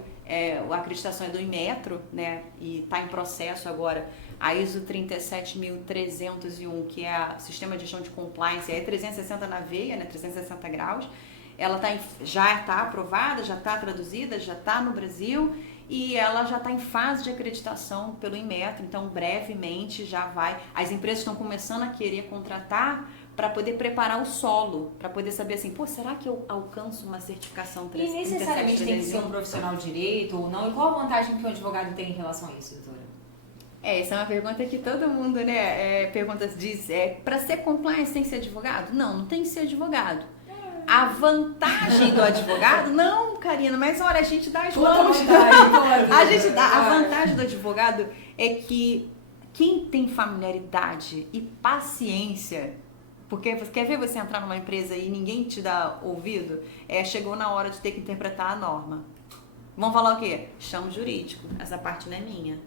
a acreditação é do Inmetro, né? E está em processo agora a ISO 37301, que é o sistema de gestão de compliance, é 360 na veia, né? 360 graus. Ela já está aprovada, já está traduzida, já está no Brasil e ela já está em fase de acreditação pelo Inmetro. Então, brevemente já vai. As empresas estão começando a querer contratar para poder preparar o solo, para poder saber assim, será que eu alcanço uma certificação 370? E necessariamente tem que ser um profissional de direito ou não? E qual a vantagem que o advogado tem em relação a isso, doutora? Essa é uma pergunta que todo mundo, né, diz, para ser compliance tem que ser advogado? Não tem que ser advogado. A vantagem do advogado, não, Karina, mas olha, a gente dá as mãos. A vantagem do advogado é que quem tem familiaridade e paciência, porque quer ver você entrar numa empresa e ninguém te dá ouvido, chegou na hora de ter que interpretar a norma. Vamos falar o quê? Chama o jurídico, essa parte não é minha.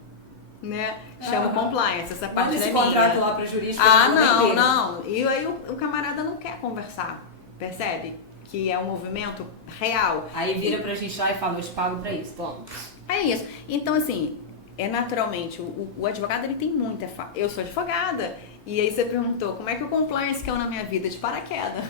Né? Chama o compliance, essa parte não é minha. Manda esse contrato lá para jurídico. Não. E aí o camarada não quer conversar. Percebe? Que é um movimento real. Aí vira pra gente lá e fala, eu te pago pra isso, toma. É isso. Então, assim, naturalmente, o advogado, ele tem muita... Eu sou advogada. E aí você perguntou, como é que o compliance caiu na minha vida? De paraquedas.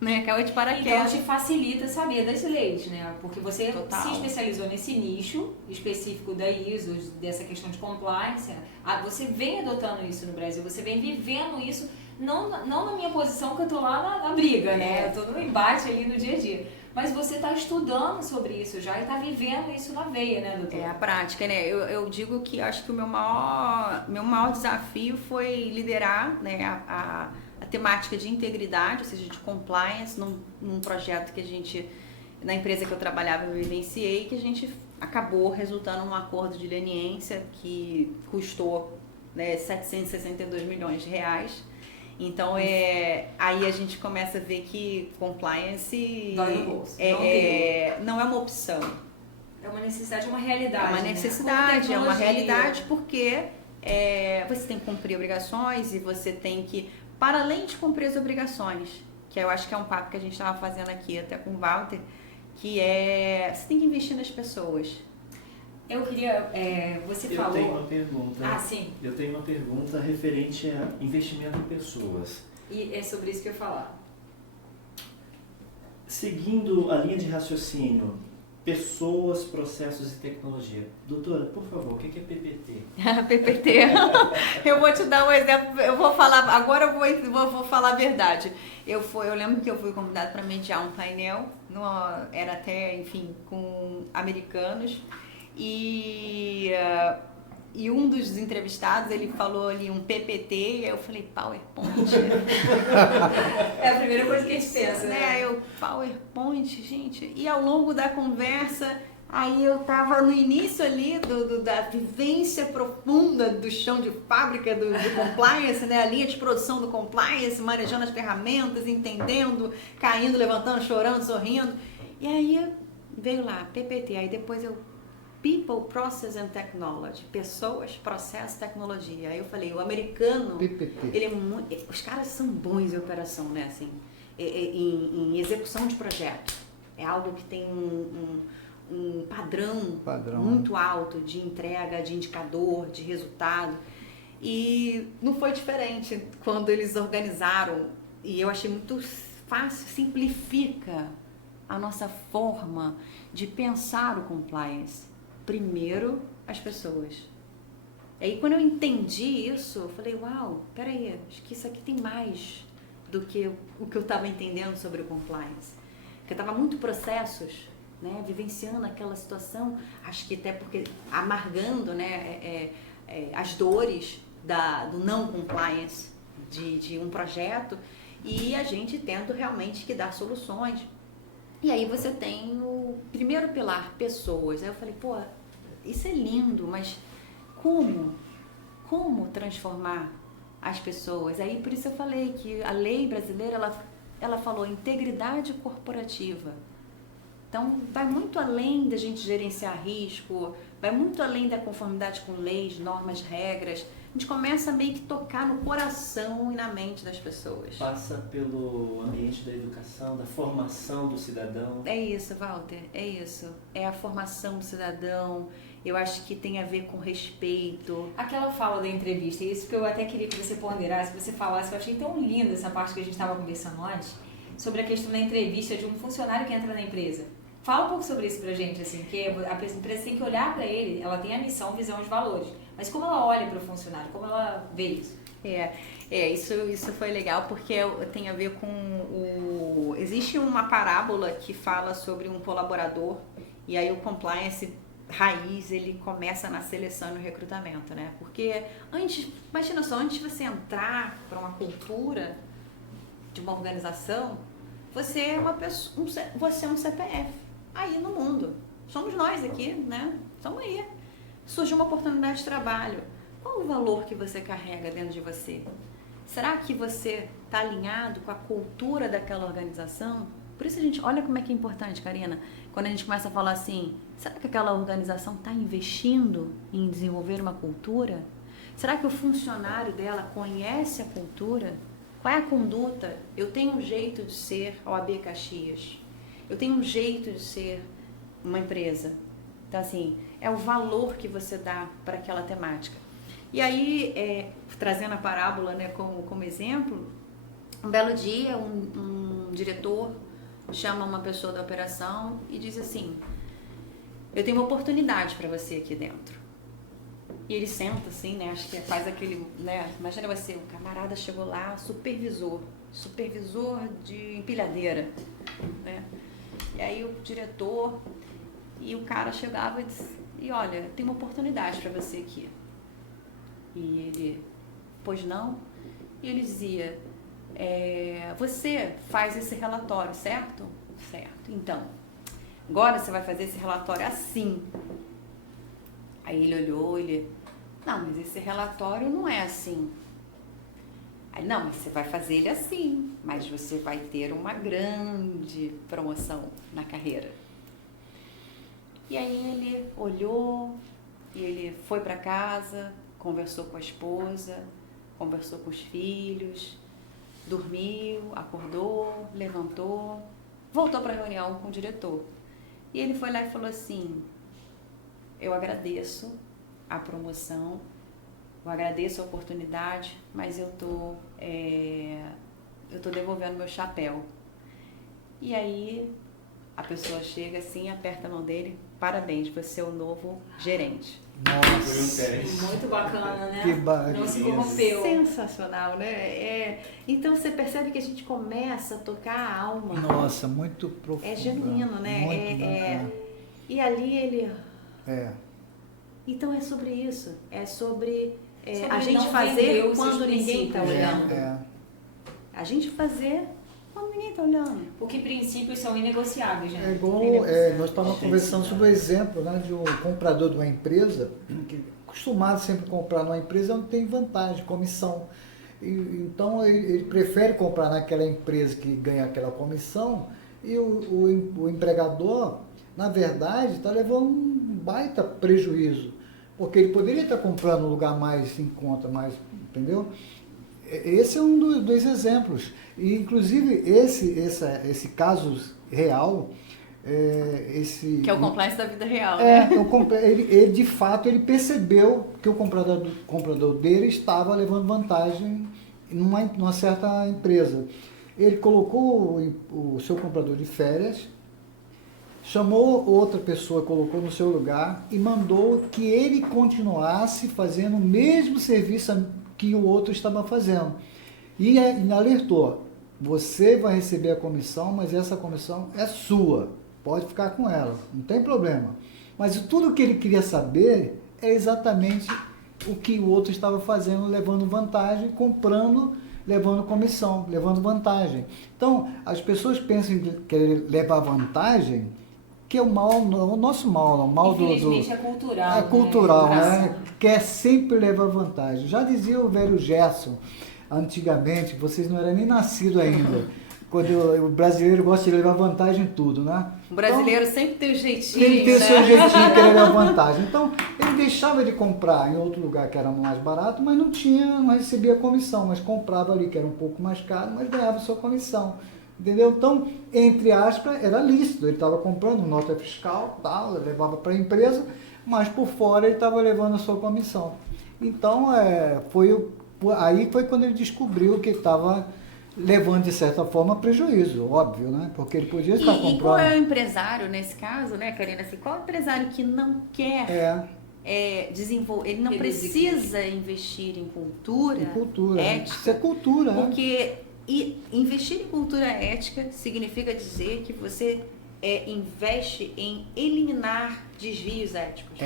Né? Caiu de paraquedas. Então, te facilita saber das leis, né? Porque você Total. se especializou nesse nicho específico da ISO, dessa questão de compliance. Você vem adotando isso no Brasil, você vem vivendo isso. Não na minha posição, que eu tô lá na briga, né? Eu tô no embate ali no dia a dia. Mas você tá estudando sobre isso já e tá vivendo isso na veia, né, doutora? É a prática, né? Eu digo que acho que o meu maior desafio foi liderar, né, a temática de integridade, ou seja, de compliance, num projeto que a gente, na empresa que eu trabalhava, eu vivenciei, que a gente acabou resultando num acordo de leniência que custou, né, 762 milhões de reais. Então, aí a gente começa a ver que compliance dói no bolso. Não é uma opção. É uma necessidade, é uma realidade. É uma necessidade, né? é uma realidade, porque você tem que cumprir obrigações e você tem que, para além de cumprir as obrigações, que eu acho que é um papo que a gente estava fazendo aqui até com o Walter, que você tem que investir nas pessoas. Eu queria, você falou... Eu tenho uma pergunta. Sim. Eu tenho uma pergunta referente a investimento em pessoas. E é sobre isso que eu ia falar. Seguindo a linha de raciocínio, pessoas, processos e tecnologia. Doutora, por favor, o que é PPT? PPT. Eu vou te dar um exemplo. Eu vou falar, agora eu vou falar a verdade. Eu lembro que eu fui convidada para mediar um painel, era até, enfim, com americanos. E um dos entrevistados, ele falou ali um PPT, e eu falei, PowerPoint. É a primeira coisa que a gente pensa, né? PowerPoint, gente. E ao longo da conversa, aí eu tava no início ali da vivência profunda do chão de fábrica do compliance, né? A linha de produção do compliance, manejando as ferramentas, entendendo, caindo, levantando, chorando, sorrindo. E aí veio lá, PPT, aí depois eu... People, Process and Technology. Pessoas, processo, tecnologia. Aí eu falei, o americano, PPT. ele é muito, os caras são bons em operação, né? Assim, em execução de projeto. É algo que tem um padrão muito alto de entrega, de indicador, de resultado. E não foi diferente quando eles organizaram. E eu achei muito fácil, simplifica a nossa forma de pensar o compliance. Primeiro, as pessoas. E aí, quando eu entendi isso, eu falei, uau, peraí, acho que isso aqui tem mais do que o que eu estava entendendo sobre o compliance. Porque eu estava muito processos, né, vivenciando aquela situação, acho que até porque amargando, né, as dores do não compliance de um projeto, e a gente tendo realmente que dar soluções. E aí você tem o primeiro pilar, pessoas. Aí eu falei, pô, isso é lindo, mas como? Como transformar as pessoas? Aí por isso eu falei que a lei brasileira, ela falou integridade corporativa. Então vai muito além da gente gerenciar risco, vai muito além da conformidade com leis, normas, regras. A gente começa a meio que tocar no coração e na mente das pessoas. Passa pelo ambiente da educação, da formação do cidadão. É isso, Walter, é isso. É a formação do cidadão, eu acho que tem a ver com respeito. Aquela fala da entrevista, isso que eu até queria que você ponderasse, que você falasse, eu achei tão linda essa parte que a gente estava conversando antes, sobre a questão da entrevista de um funcionário que entra na empresa. Fala um pouco sobre isso pra gente, assim, que a empresa tem que olhar para ele, ela tem a missão, visão e valores. Mas como ela olha para o funcionário, como ela vê isso? Isso foi legal porque tem a ver com existe uma parábola que fala sobre um colaborador e aí o compliance raiz, ele começa na seleção e no recrutamento, né? Porque imagina só, antes de você entrar para uma cultura de uma organização, você é uma pessoa, você é um CPF aí no mundo. Somos nós aqui, né? Estamos aí. Surgiu uma oportunidade de trabalho. Qual o valor que você carrega dentro de você? Será que você está alinhado com a cultura daquela organização? Por isso a gente, olha como é que é importante, Karina, quando a gente começa a falar assim, será que aquela organização está investindo em desenvolver uma cultura? Será que o funcionário dela conhece a cultura? Qual é a conduta? Eu tenho um jeito de ser OAB Caxias. Eu tenho um jeito de ser uma empresa. Então, assim, é o valor que você dá para aquela temática. E aí, trazendo a parábola, né, como exemplo, um belo dia, um diretor chama uma pessoa da operação e diz assim, eu tenho uma oportunidade para você aqui dentro. E ele senta assim, né, acho que faz aquele, né, imagina você, um camarada chegou lá, supervisor de empilhadeira, né, e aí o diretor e o cara chegava e disse, e olha, tem uma oportunidade para você aqui. E ele, pois não? E ele dizia, você faz esse relatório, certo? Certo. Então, agora você vai fazer esse relatório assim. Aí ele olhou, não, mas esse relatório não é assim. Aí, não, mas você vai fazer ele assim, mas você vai ter uma grande promoção na carreira. E aí ele olhou, e ele foi para casa, conversou com a esposa, conversou com os filhos, dormiu, acordou, levantou, voltou para a reunião com o diretor. E ele foi lá e falou assim, eu agradeço a promoção, eu agradeço a oportunidade, mas eu tô devolvendo meu chapéu. E aí a pessoa chega assim, aperta a mão dele, parabéns, você é o novo gerente. Nossa, Muito bacana, né? que bacana. Não se corrompeu. Sensacional, né? Então você percebe que a gente começa a tocar a alma. Nossa, muito profundo. É genuíno, né? Muito E ali ele... É. Então é sobre isso. É sobre Sobre a gente não vender fazer os quando seus ninguém está princípios, né? olhando. A gente fazer quando ninguém está olhando. Porque princípios são inegociáveis, né? É igual, nós estávamos conversando sobre o exemplo, né, de um comprador de uma empresa, que é acostumado sempre a comprar numa empresa onde tem vantagem, comissão. Então ele prefere comprar naquela empresa que ganha aquela comissão e o empregador, na verdade, está levando um baita prejuízo, porque ele poderia estar comprando um lugar mais em conta, mais, entendeu? Esse é um dos exemplos. E, inclusive, esse caso real, que é o compliance da vida real, né? Ele de fato ele percebeu que o comprador dele estava levando vantagem numa certa empresa. Ele colocou o seu comprador de férias, chamou outra pessoa, colocou no seu lugar e mandou que ele continuasse fazendo o mesmo serviço que o outro estava fazendo. E alertou, você vai receber a comissão, mas essa comissão é sua, pode ficar com ela, não tem problema. Mas tudo que ele queria saber é exatamente o que o outro estava fazendo, levando vantagem, comprando, levando comissão, levando vantagem. Então, as pessoas pensam em querer levar vantagem, que é o nosso mal, o mal Infelizmente é cultural. É cultural, né? Quer sempre levar vantagem. Já dizia o velho Gerson, antigamente, vocês não eram nem nascidos ainda, quando o brasileiro gosta de levar vantagem em tudo, né? O brasileiro sempre tem o jeitinho, ele tem o né? seu jeitinho de querer levar vantagem. Então, ele deixava de comprar em outro lugar que era mais barato, mas não recebia comissão, mas comprava ali, que era um pouco mais caro, mas ganhava sua comissão. Entendeu? Então, entre aspas, era lícito. Ele estava comprando nota fiscal, tal, levava para a empresa, mas por fora ele estava levando a sua comissão. Então, aí foi quando ele descobriu que estava levando, de certa forma, prejuízo, óbvio, né? Porque ele podia estar comprando... E qual é o empresário, nesse caso, né, Karina? Assim, qual é o empresário que não quer desenvolver, ele não precisa investir em cultura, ética? Isso é cultura, porque investir em cultura ética significa dizer que você investe em eliminar desvios éticos.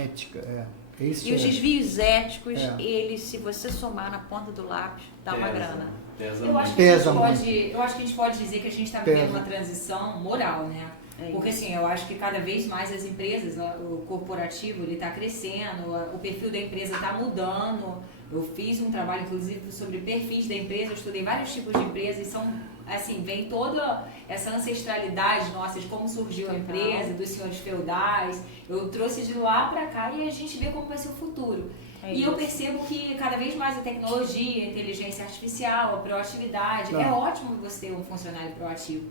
Isso e os desvios éticos, eles, se você somar na ponta do lápis, dá uma grana. Eu acho que a gente pode dizer que a gente está vivendo uma transição moral, né? Porque assim, eu acho que cada vez mais as empresas, o corporativo, ele está crescendo, o perfil da empresa está mudando. Eu fiz um trabalho, inclusive, sobre perfis da empresa, eu estudei vários tipos de empresas e são, assim, vem toda essa ancestralidade nossa de como surgiu a empresa, dos senhores feudais. Eu trouxe de lá para cá e a gente vê como vai ser o futuro. E eu percebo que cada vez mais a tecnologia, a inteligência artificial, a proatividade, é ótimo você ter um funcionário proativo.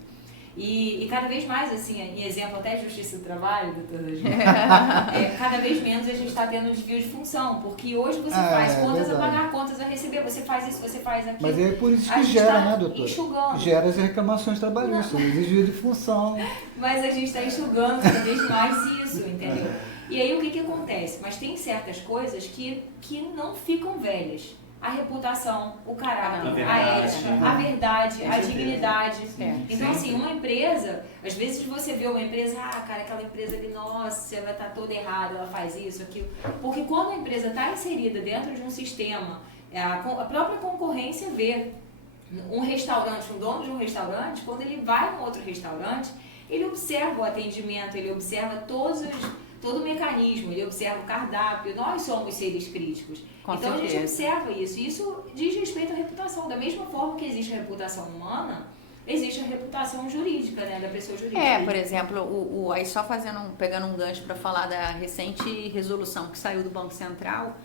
E cada vez mais, assim, em exemplo até Justiça do Trabalho, doutora cada vez menos a gente está tendo um desvio de função, porque hoje você faz contas a pagar, contas a receber, você faz isso, você faz aquilo. Mas é por isso que gera, né, doutora? Enxugando. Gera as reclamações trabalhistas, desvio de função. Mas a gente está enxugando cada vez mais isso, entendeu? E aí o que acontece? Mas tem certas coisas que não ficam velhas. A reputação, o caráter, a ética, a verdade, a dignidade. Então, assim, uma empresa, às vezes você vê uma empresa, cara, aquela empresa ali, nossa, ela tá toda errada, ela faz isso, aquilo. Porque quando a empresa está inserida dentro de um sistema, a própria concorrência vê um restaurante, um dono de um restaurante, quando ele vai a um outro restaurante, ele observa o atendimento, ele observa todo o mecanismo, ele observa o cardápio, nós somos seres críticos. Então a gente observa isso, e isso diz respeito à reputação. Da mesma forma que existe a reputação humana, existe a reputação jurídica, né, da pessoa jurídica. Por exemplo, aí só pegando um gancho para falar da recente resolução que saiu do Banco Central,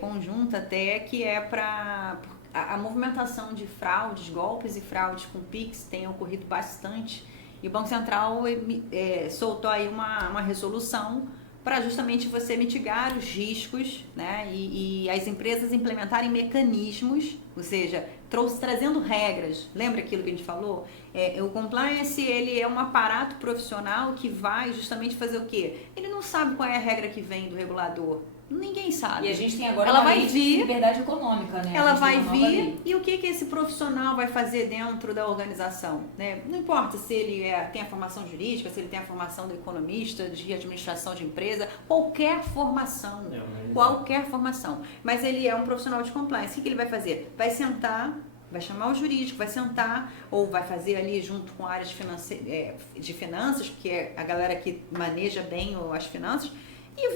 conjunta até, que é para a movimentação de fraudes, golpes e fraudes com PIX tem ocorrido bastante. E o Banco Central soltou aí uma resolução para justamente você mitigar os riscos, né? E as empresas implementarem mecanismos, ou seja, trazendo regras. Lembra aquilo que a gente falou? O compliance, ele é um aparato profissional que vai justamente fazer o quê? Ele não sabe qual é a regra que vem do regulador. Ninguém sabe. E a gente tem agora ela uma vai lei de vir, liberdade econômica, né? Ela vai vir e o que esse profissional vai fazer dentro da organização, né? Não importa se ele tem a formação jurídica, se ele tem a formação de economista, de administração de empresa, qualquer formação, mas ele é um profissional de compliance. O que ele vai fazer? Vai sentar, vai chamar o jurídico, vai sentar, ou vai fazer ali junto com a área de finanças, que é a galera que maneja bem as finanças, e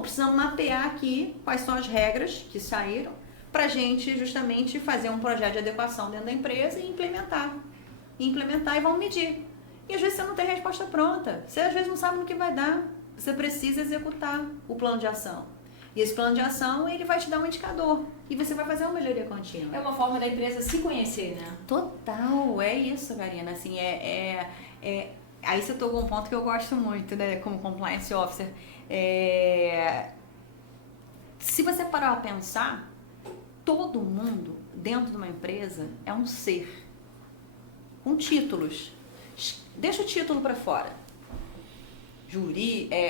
precisamos mapear aqui quais são as regras que saíram para a gente justamente fazer um projeto de adequação dentro da empresa e implementar e vão medir. E às vezes você não tem resposta pronta, você às vezes não sabe no que vai dar. você precisa executar o plano de ação. E esse plano de ação, ele vai te dar um indicador. E você vai fazer uma melhoria contínua. É uma forma da empresa se conhecer, né? Total, é isso, Karina. Assim, aí você tocou um ponto que eu gosto muito, né, como compliance officer. Se você parar pra pensar, todo mundo dentro de uma empresa é um ser com títulos. Deixa o título para fora.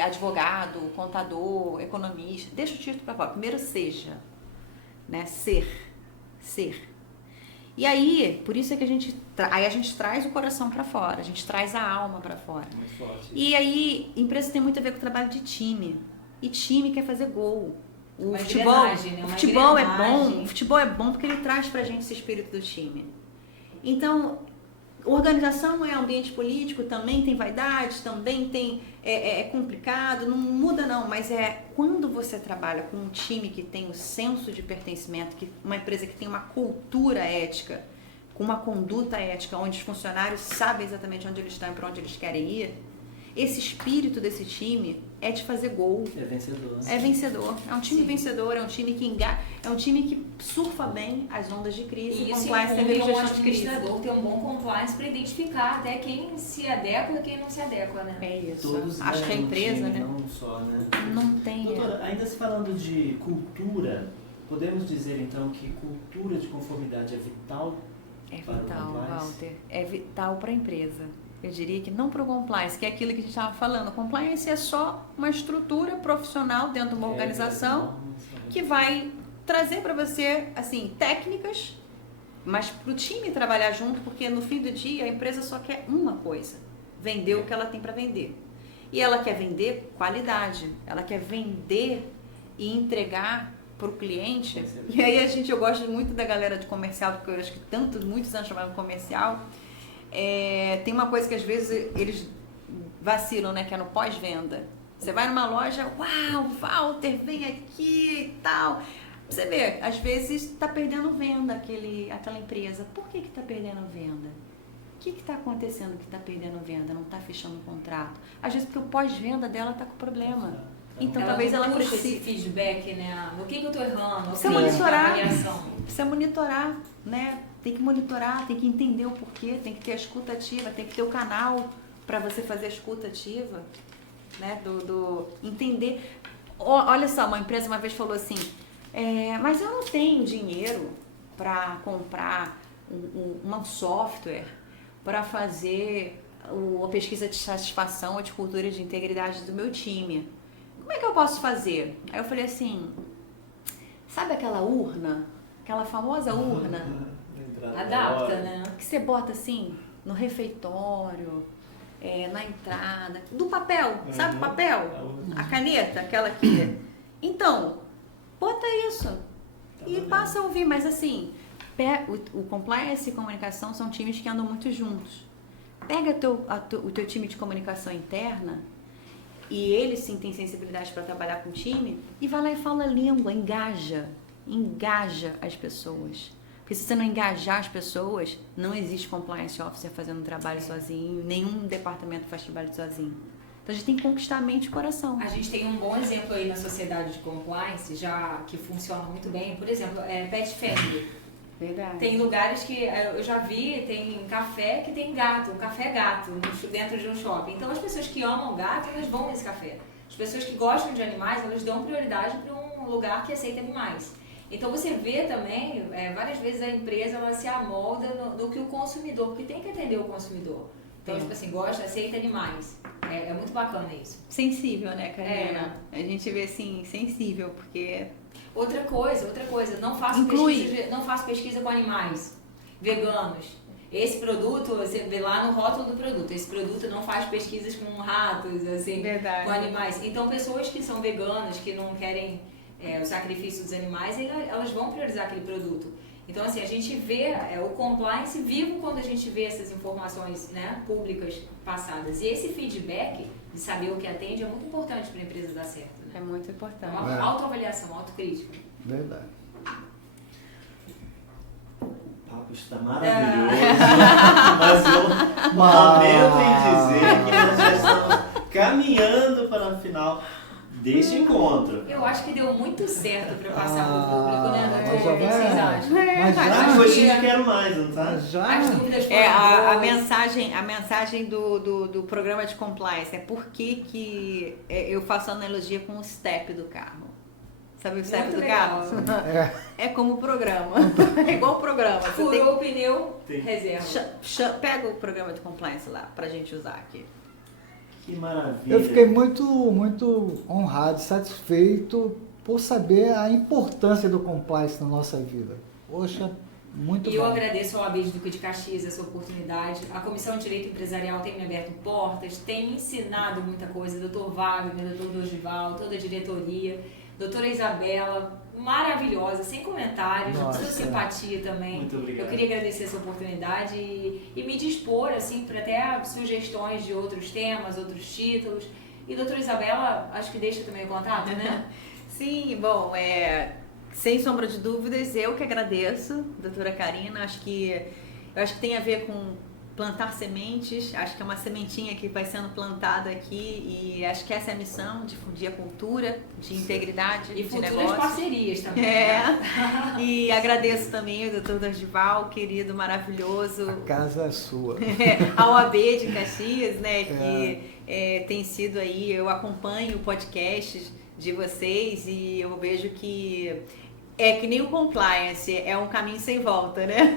Advogado, contador, economista, deixa o título para fora. Primeiro seja, né? Ser. E aí, por isso é que a gente traz o coração para fora, a gente traz a alma para fora. Muito forte. E aí, empresa tem muito a ver com o trabalho de time. E time quer fazer gol. O futebol é bom porque ele traz pra gente esse espírito do time. Então, organização é ambiente político, também tem vaidade, também tem é complicado, não muda não, mas quando você trabalha com um time que tem o senso de pertencimento, uma empresa que tem uma cultura ética, com uma conduta ética, onde os funcionários sabem exatamente onde eles estão e para onde eles querem ir, esse espírito desse time é de fazer gol. É vencedor. É vencedor. É um time vencedor, é um time que é um time que surfa bem as ondas de crise. E isso compliance incumbe um gestão de crise. administrador ter um bom compliance para identificar até quem se adequa e quem não se adequa, né? É isso. Todos Acho que a no empresa, time, né? não só, né? Não tem. Doutora, ainda se falando de cultura, podemos dizer então que cultura de conformidade é vital? É para o vital, compliance? Walter. É vital para a empresa. Eu diria que não para o compliance, que é aquilo que a gente estava falando. O compliance é só uma estrutura profissional dentro de uma organização que vai trazer para você, assim, técnicas, mas para o time trabalhar junto, porque no fim do dia a empresa só quer uma coisa: vender o que ela tem para vender. E ela quer vender qualidade, ela quer vender e entregar para o cliente. E aí eu gosto muito da galera de comercial, porque eu acho que muitos anos trabalhando comercial. Tem uma coisa que às vezes eles vacilam, né? Que é no pós-venda. Você vai numa loja, uau, Walter, vem aqui e tal. Você vê, às vezes está perdendo venda aquela empresa. Por que está perdendo venda? O que está acontecendo que está perdendo venda? Não está fechando o contrato? Às vezes porque o pós-venda dela está com problema. Então talvez ela puxa precise esse feedback, né? No que eu estou errando? Precisa monitorar, né? Tem que monitorar, tem que entender o porquê, tem que ter a escuta ativa, tem que ter o canal para você fazer a escuta ativa, né? Entender. Olha só, uma empresa uma vez falou assim, mas eu não tenho dinheiro para comprar um software para fazer a pesquisa de satisfação ou de cultura de integridade do meu time. Como é que eu posso fazer? Aí eu falei assim, sabe aquela urna? Aquela famosa urna? Adapta, né? Que você bota assim, no refeitório, na entrada, do papel, sabe o papel? A caneta, aquela aqui. Então, bota isso e passa a ouvir, mas assim, o compliance e comunicação são times que andam muito juntos. Pega o teu time de comunicação interna, e ele sim tem sensibilidade para trabalhar com o time, e vai lá e fala a língua, engaja as pessoas. Porque se você não engajar as pessoas, não existe compliance officer fazendo um trabalho sozinho, nenhum departamento faz trabalho sozinho. Então a gente tem que conquistar a mente e o coração. A gente tem um bom exemplo aí na sociedade de compliance, já que funciona muito bem. Por exemplo, pet friendly. Verdade. Tem lugares que eu já vi, tem café que tem gato, um café gato dentro de um shopping. Então as pessoas que amam gato, elas vão nesse café. As pessoas que gostam de animais, elas dão prioridade para um lugar que aceita animais. Então você vê também, várias vezes a empresa ela se amolda no que o consumidor, porque tem que atender o consumidor. Então, tipo assim, aceita animais. É muito bacana isso. Sensível, né, Karina? A gente vê assim, sensível, porque... Outra coisa, não faço pesquisa com animais veganos. Esse produto, você vê lá no rótulo do produto, esse produto não faz pesquisas com ratos, assim, com animais. Então, pessoas que são veganas, que não querem o sacrifício dos animais, elas vão priorizar aquele produto. Então, assim, a gente vê o compliance vivo quando a gente vê essas informações, né, públicas passadas. E esse feedback de saber o que atende é muito importante para a empresa dar certo. Né? É muito importante. É uma autoavaliação, autocrítica. Verdade. O papo está maravilhoso, mas eu lamento em dizer que nós já estamos caminhando para final deste encontro. Eu acho que deu muito certo para passar para o público, né, doutor? já O que vocês vai. acham? Mas Ah, já, gostinho de quero mais, não tá? já. As dúvidas foram A boas. mensagem do programa de compliance é por que eu faço analogia com o step do carro. Sabe o step Muito do legal. carro? É, É como o programa. É igual o programa. Você tem Furou o pneu, Tem. reserva. pega o programa de compliance lá pra gente usar aqui. Que maravilha. eu fiquei muito honrado, satisfeito por saber a importância do compliance na nossa vida. Poxa, muito E eu bom. agradeço ao AB de Duque de Caxias essa oportunidade. A Comissão de Direito Empresarial tem me aberto portas, tem me ensinado muita coisa. Doutor Wagner, doutor Dorival, toda a diretoria, doutora Isabela, maravilhosa, sem comentários, Nossa. sua simpatia também. Muito obrigado. Eu queria agradecer essa oportunidade e me dispor assim para até sugestões de outros temas, outros títulos. E doutora Isabela, acho que deixa também o contato, né? Sim, bom, sem sombra de dúvidas, eu que agradeço, doutora Karina. Eu acho que tem a ver com plantar sementes. Acho que é uma sementinha que vai sendo plantada aqui e acho que essa é a missão, difundir a cultura de integridade E de futuras negócios. parcerias também. É, né? e agradeço também o doutor Dorival, querido, maravilhoso, A casa é sua. a OAB de Caxias, né, que tem sido aí, eu acompanho podcasts de vocês e eu vejo que é que nem o compliance, é um caminho sem volta, né?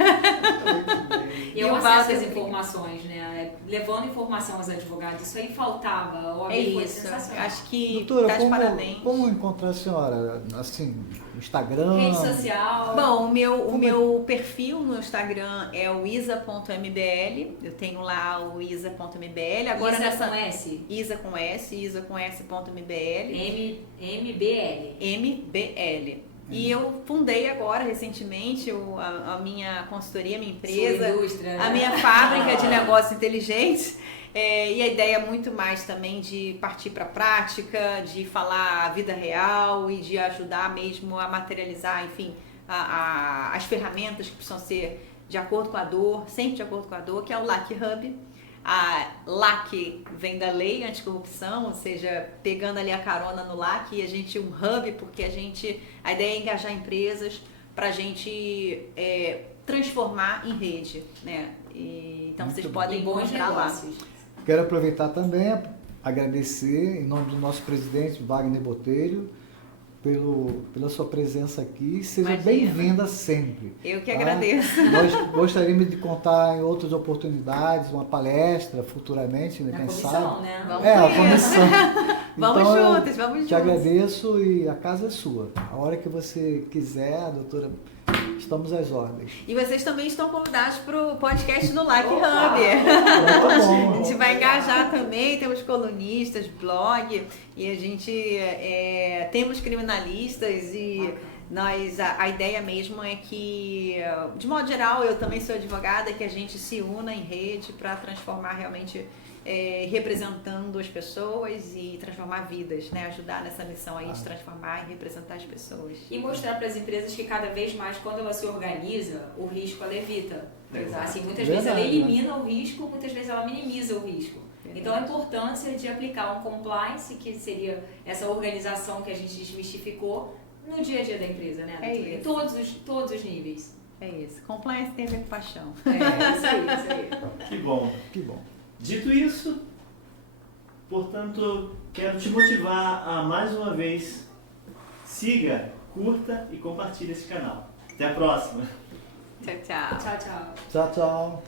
E E eu o acesso Walter- às informações, né? Levando informação aos advogados. Isso aí faltava. O OAB É foi isso, sensacional. acho que Doutora, tá de parabéns. como encontrar a senhora? Assim, Instagram? Rede social. Bom, o meu perfil no Instagram é o isa.mbl, eu tenho lá o isa.mbl, agora Isa nessa... com S. Isa com S, isa.mbl. MBL. MBL. E eu fundei agora, recentemente, a minha consultoria, a minha empresa, Sua indústria, a né? minha fábrica de negócios inteligentes. E a ideia é muito mais também de partir para a prática, de falar a vida real e de ajudar mesmo a materializar, enfim, as ferramentas que precisam ser de acordo com a dor, sempre de acordo com a dor, que é o LAC Hub. A LAC vem da Lei Anticorrupção, ou seja, pegando ali a carona no LAC, e a gente um hub, porque a ideia é engajar empresas para a gente transformar em rede, né? Então Muito vocês bom. podem E bons encontrar lá. negócios. Quero aproveitar também, agradecer em nome do nosso presidente Wagner Botelho pela sua presença aqui. Seja Imagina. bem-vinda sempre. Eu que tá? agradeço. Nós gostaríamos de contar em outras oportunidades, uma palestra futuramente, né, Na quem comissão, sabe. né? Vamos A conhecer. comissão. Vamos Então, eu juntos, vamos Te juntos. agradeço e a casa é sua. A hora que você quiser, doutora, estamos às ordens. E vocês também estão convidados para o podcast do LAC Opa! Hub. Muito bom. A gente vai engajar também, temos colunistas, blog, e a gente temos criminalistas e a ideia mesmo é que, de modo geral, eu também sou advogada, que a gente se una em rede para transformar realmente, representando as pessoas e transformar vidas, né? Ajudar nessa missão aí de transformar e representar as pessoas. E mostrar para as empresas que cada vez mais, quando ela se organiza, o risco ela evita. Exato. Assim, muitas Verdade, vezes ela né? elimina o risco, muitas vezes ela minimiza o risco. Então a importância de aplicar um compliance, que seria essa organização que a gente desmistificou, no dia a dia da empresa, né? É Em isso. todos os níveis. É isso. Compliance tem a ver com paixão. Isso aí. Que bom. Que bom. Dito isso, portanto, quero te motivar a mais uma vez, siga, curta e compartilhe esse canal. Até a próxima! Tchau, tchau. Tchau, tchau. Tchau, tchau.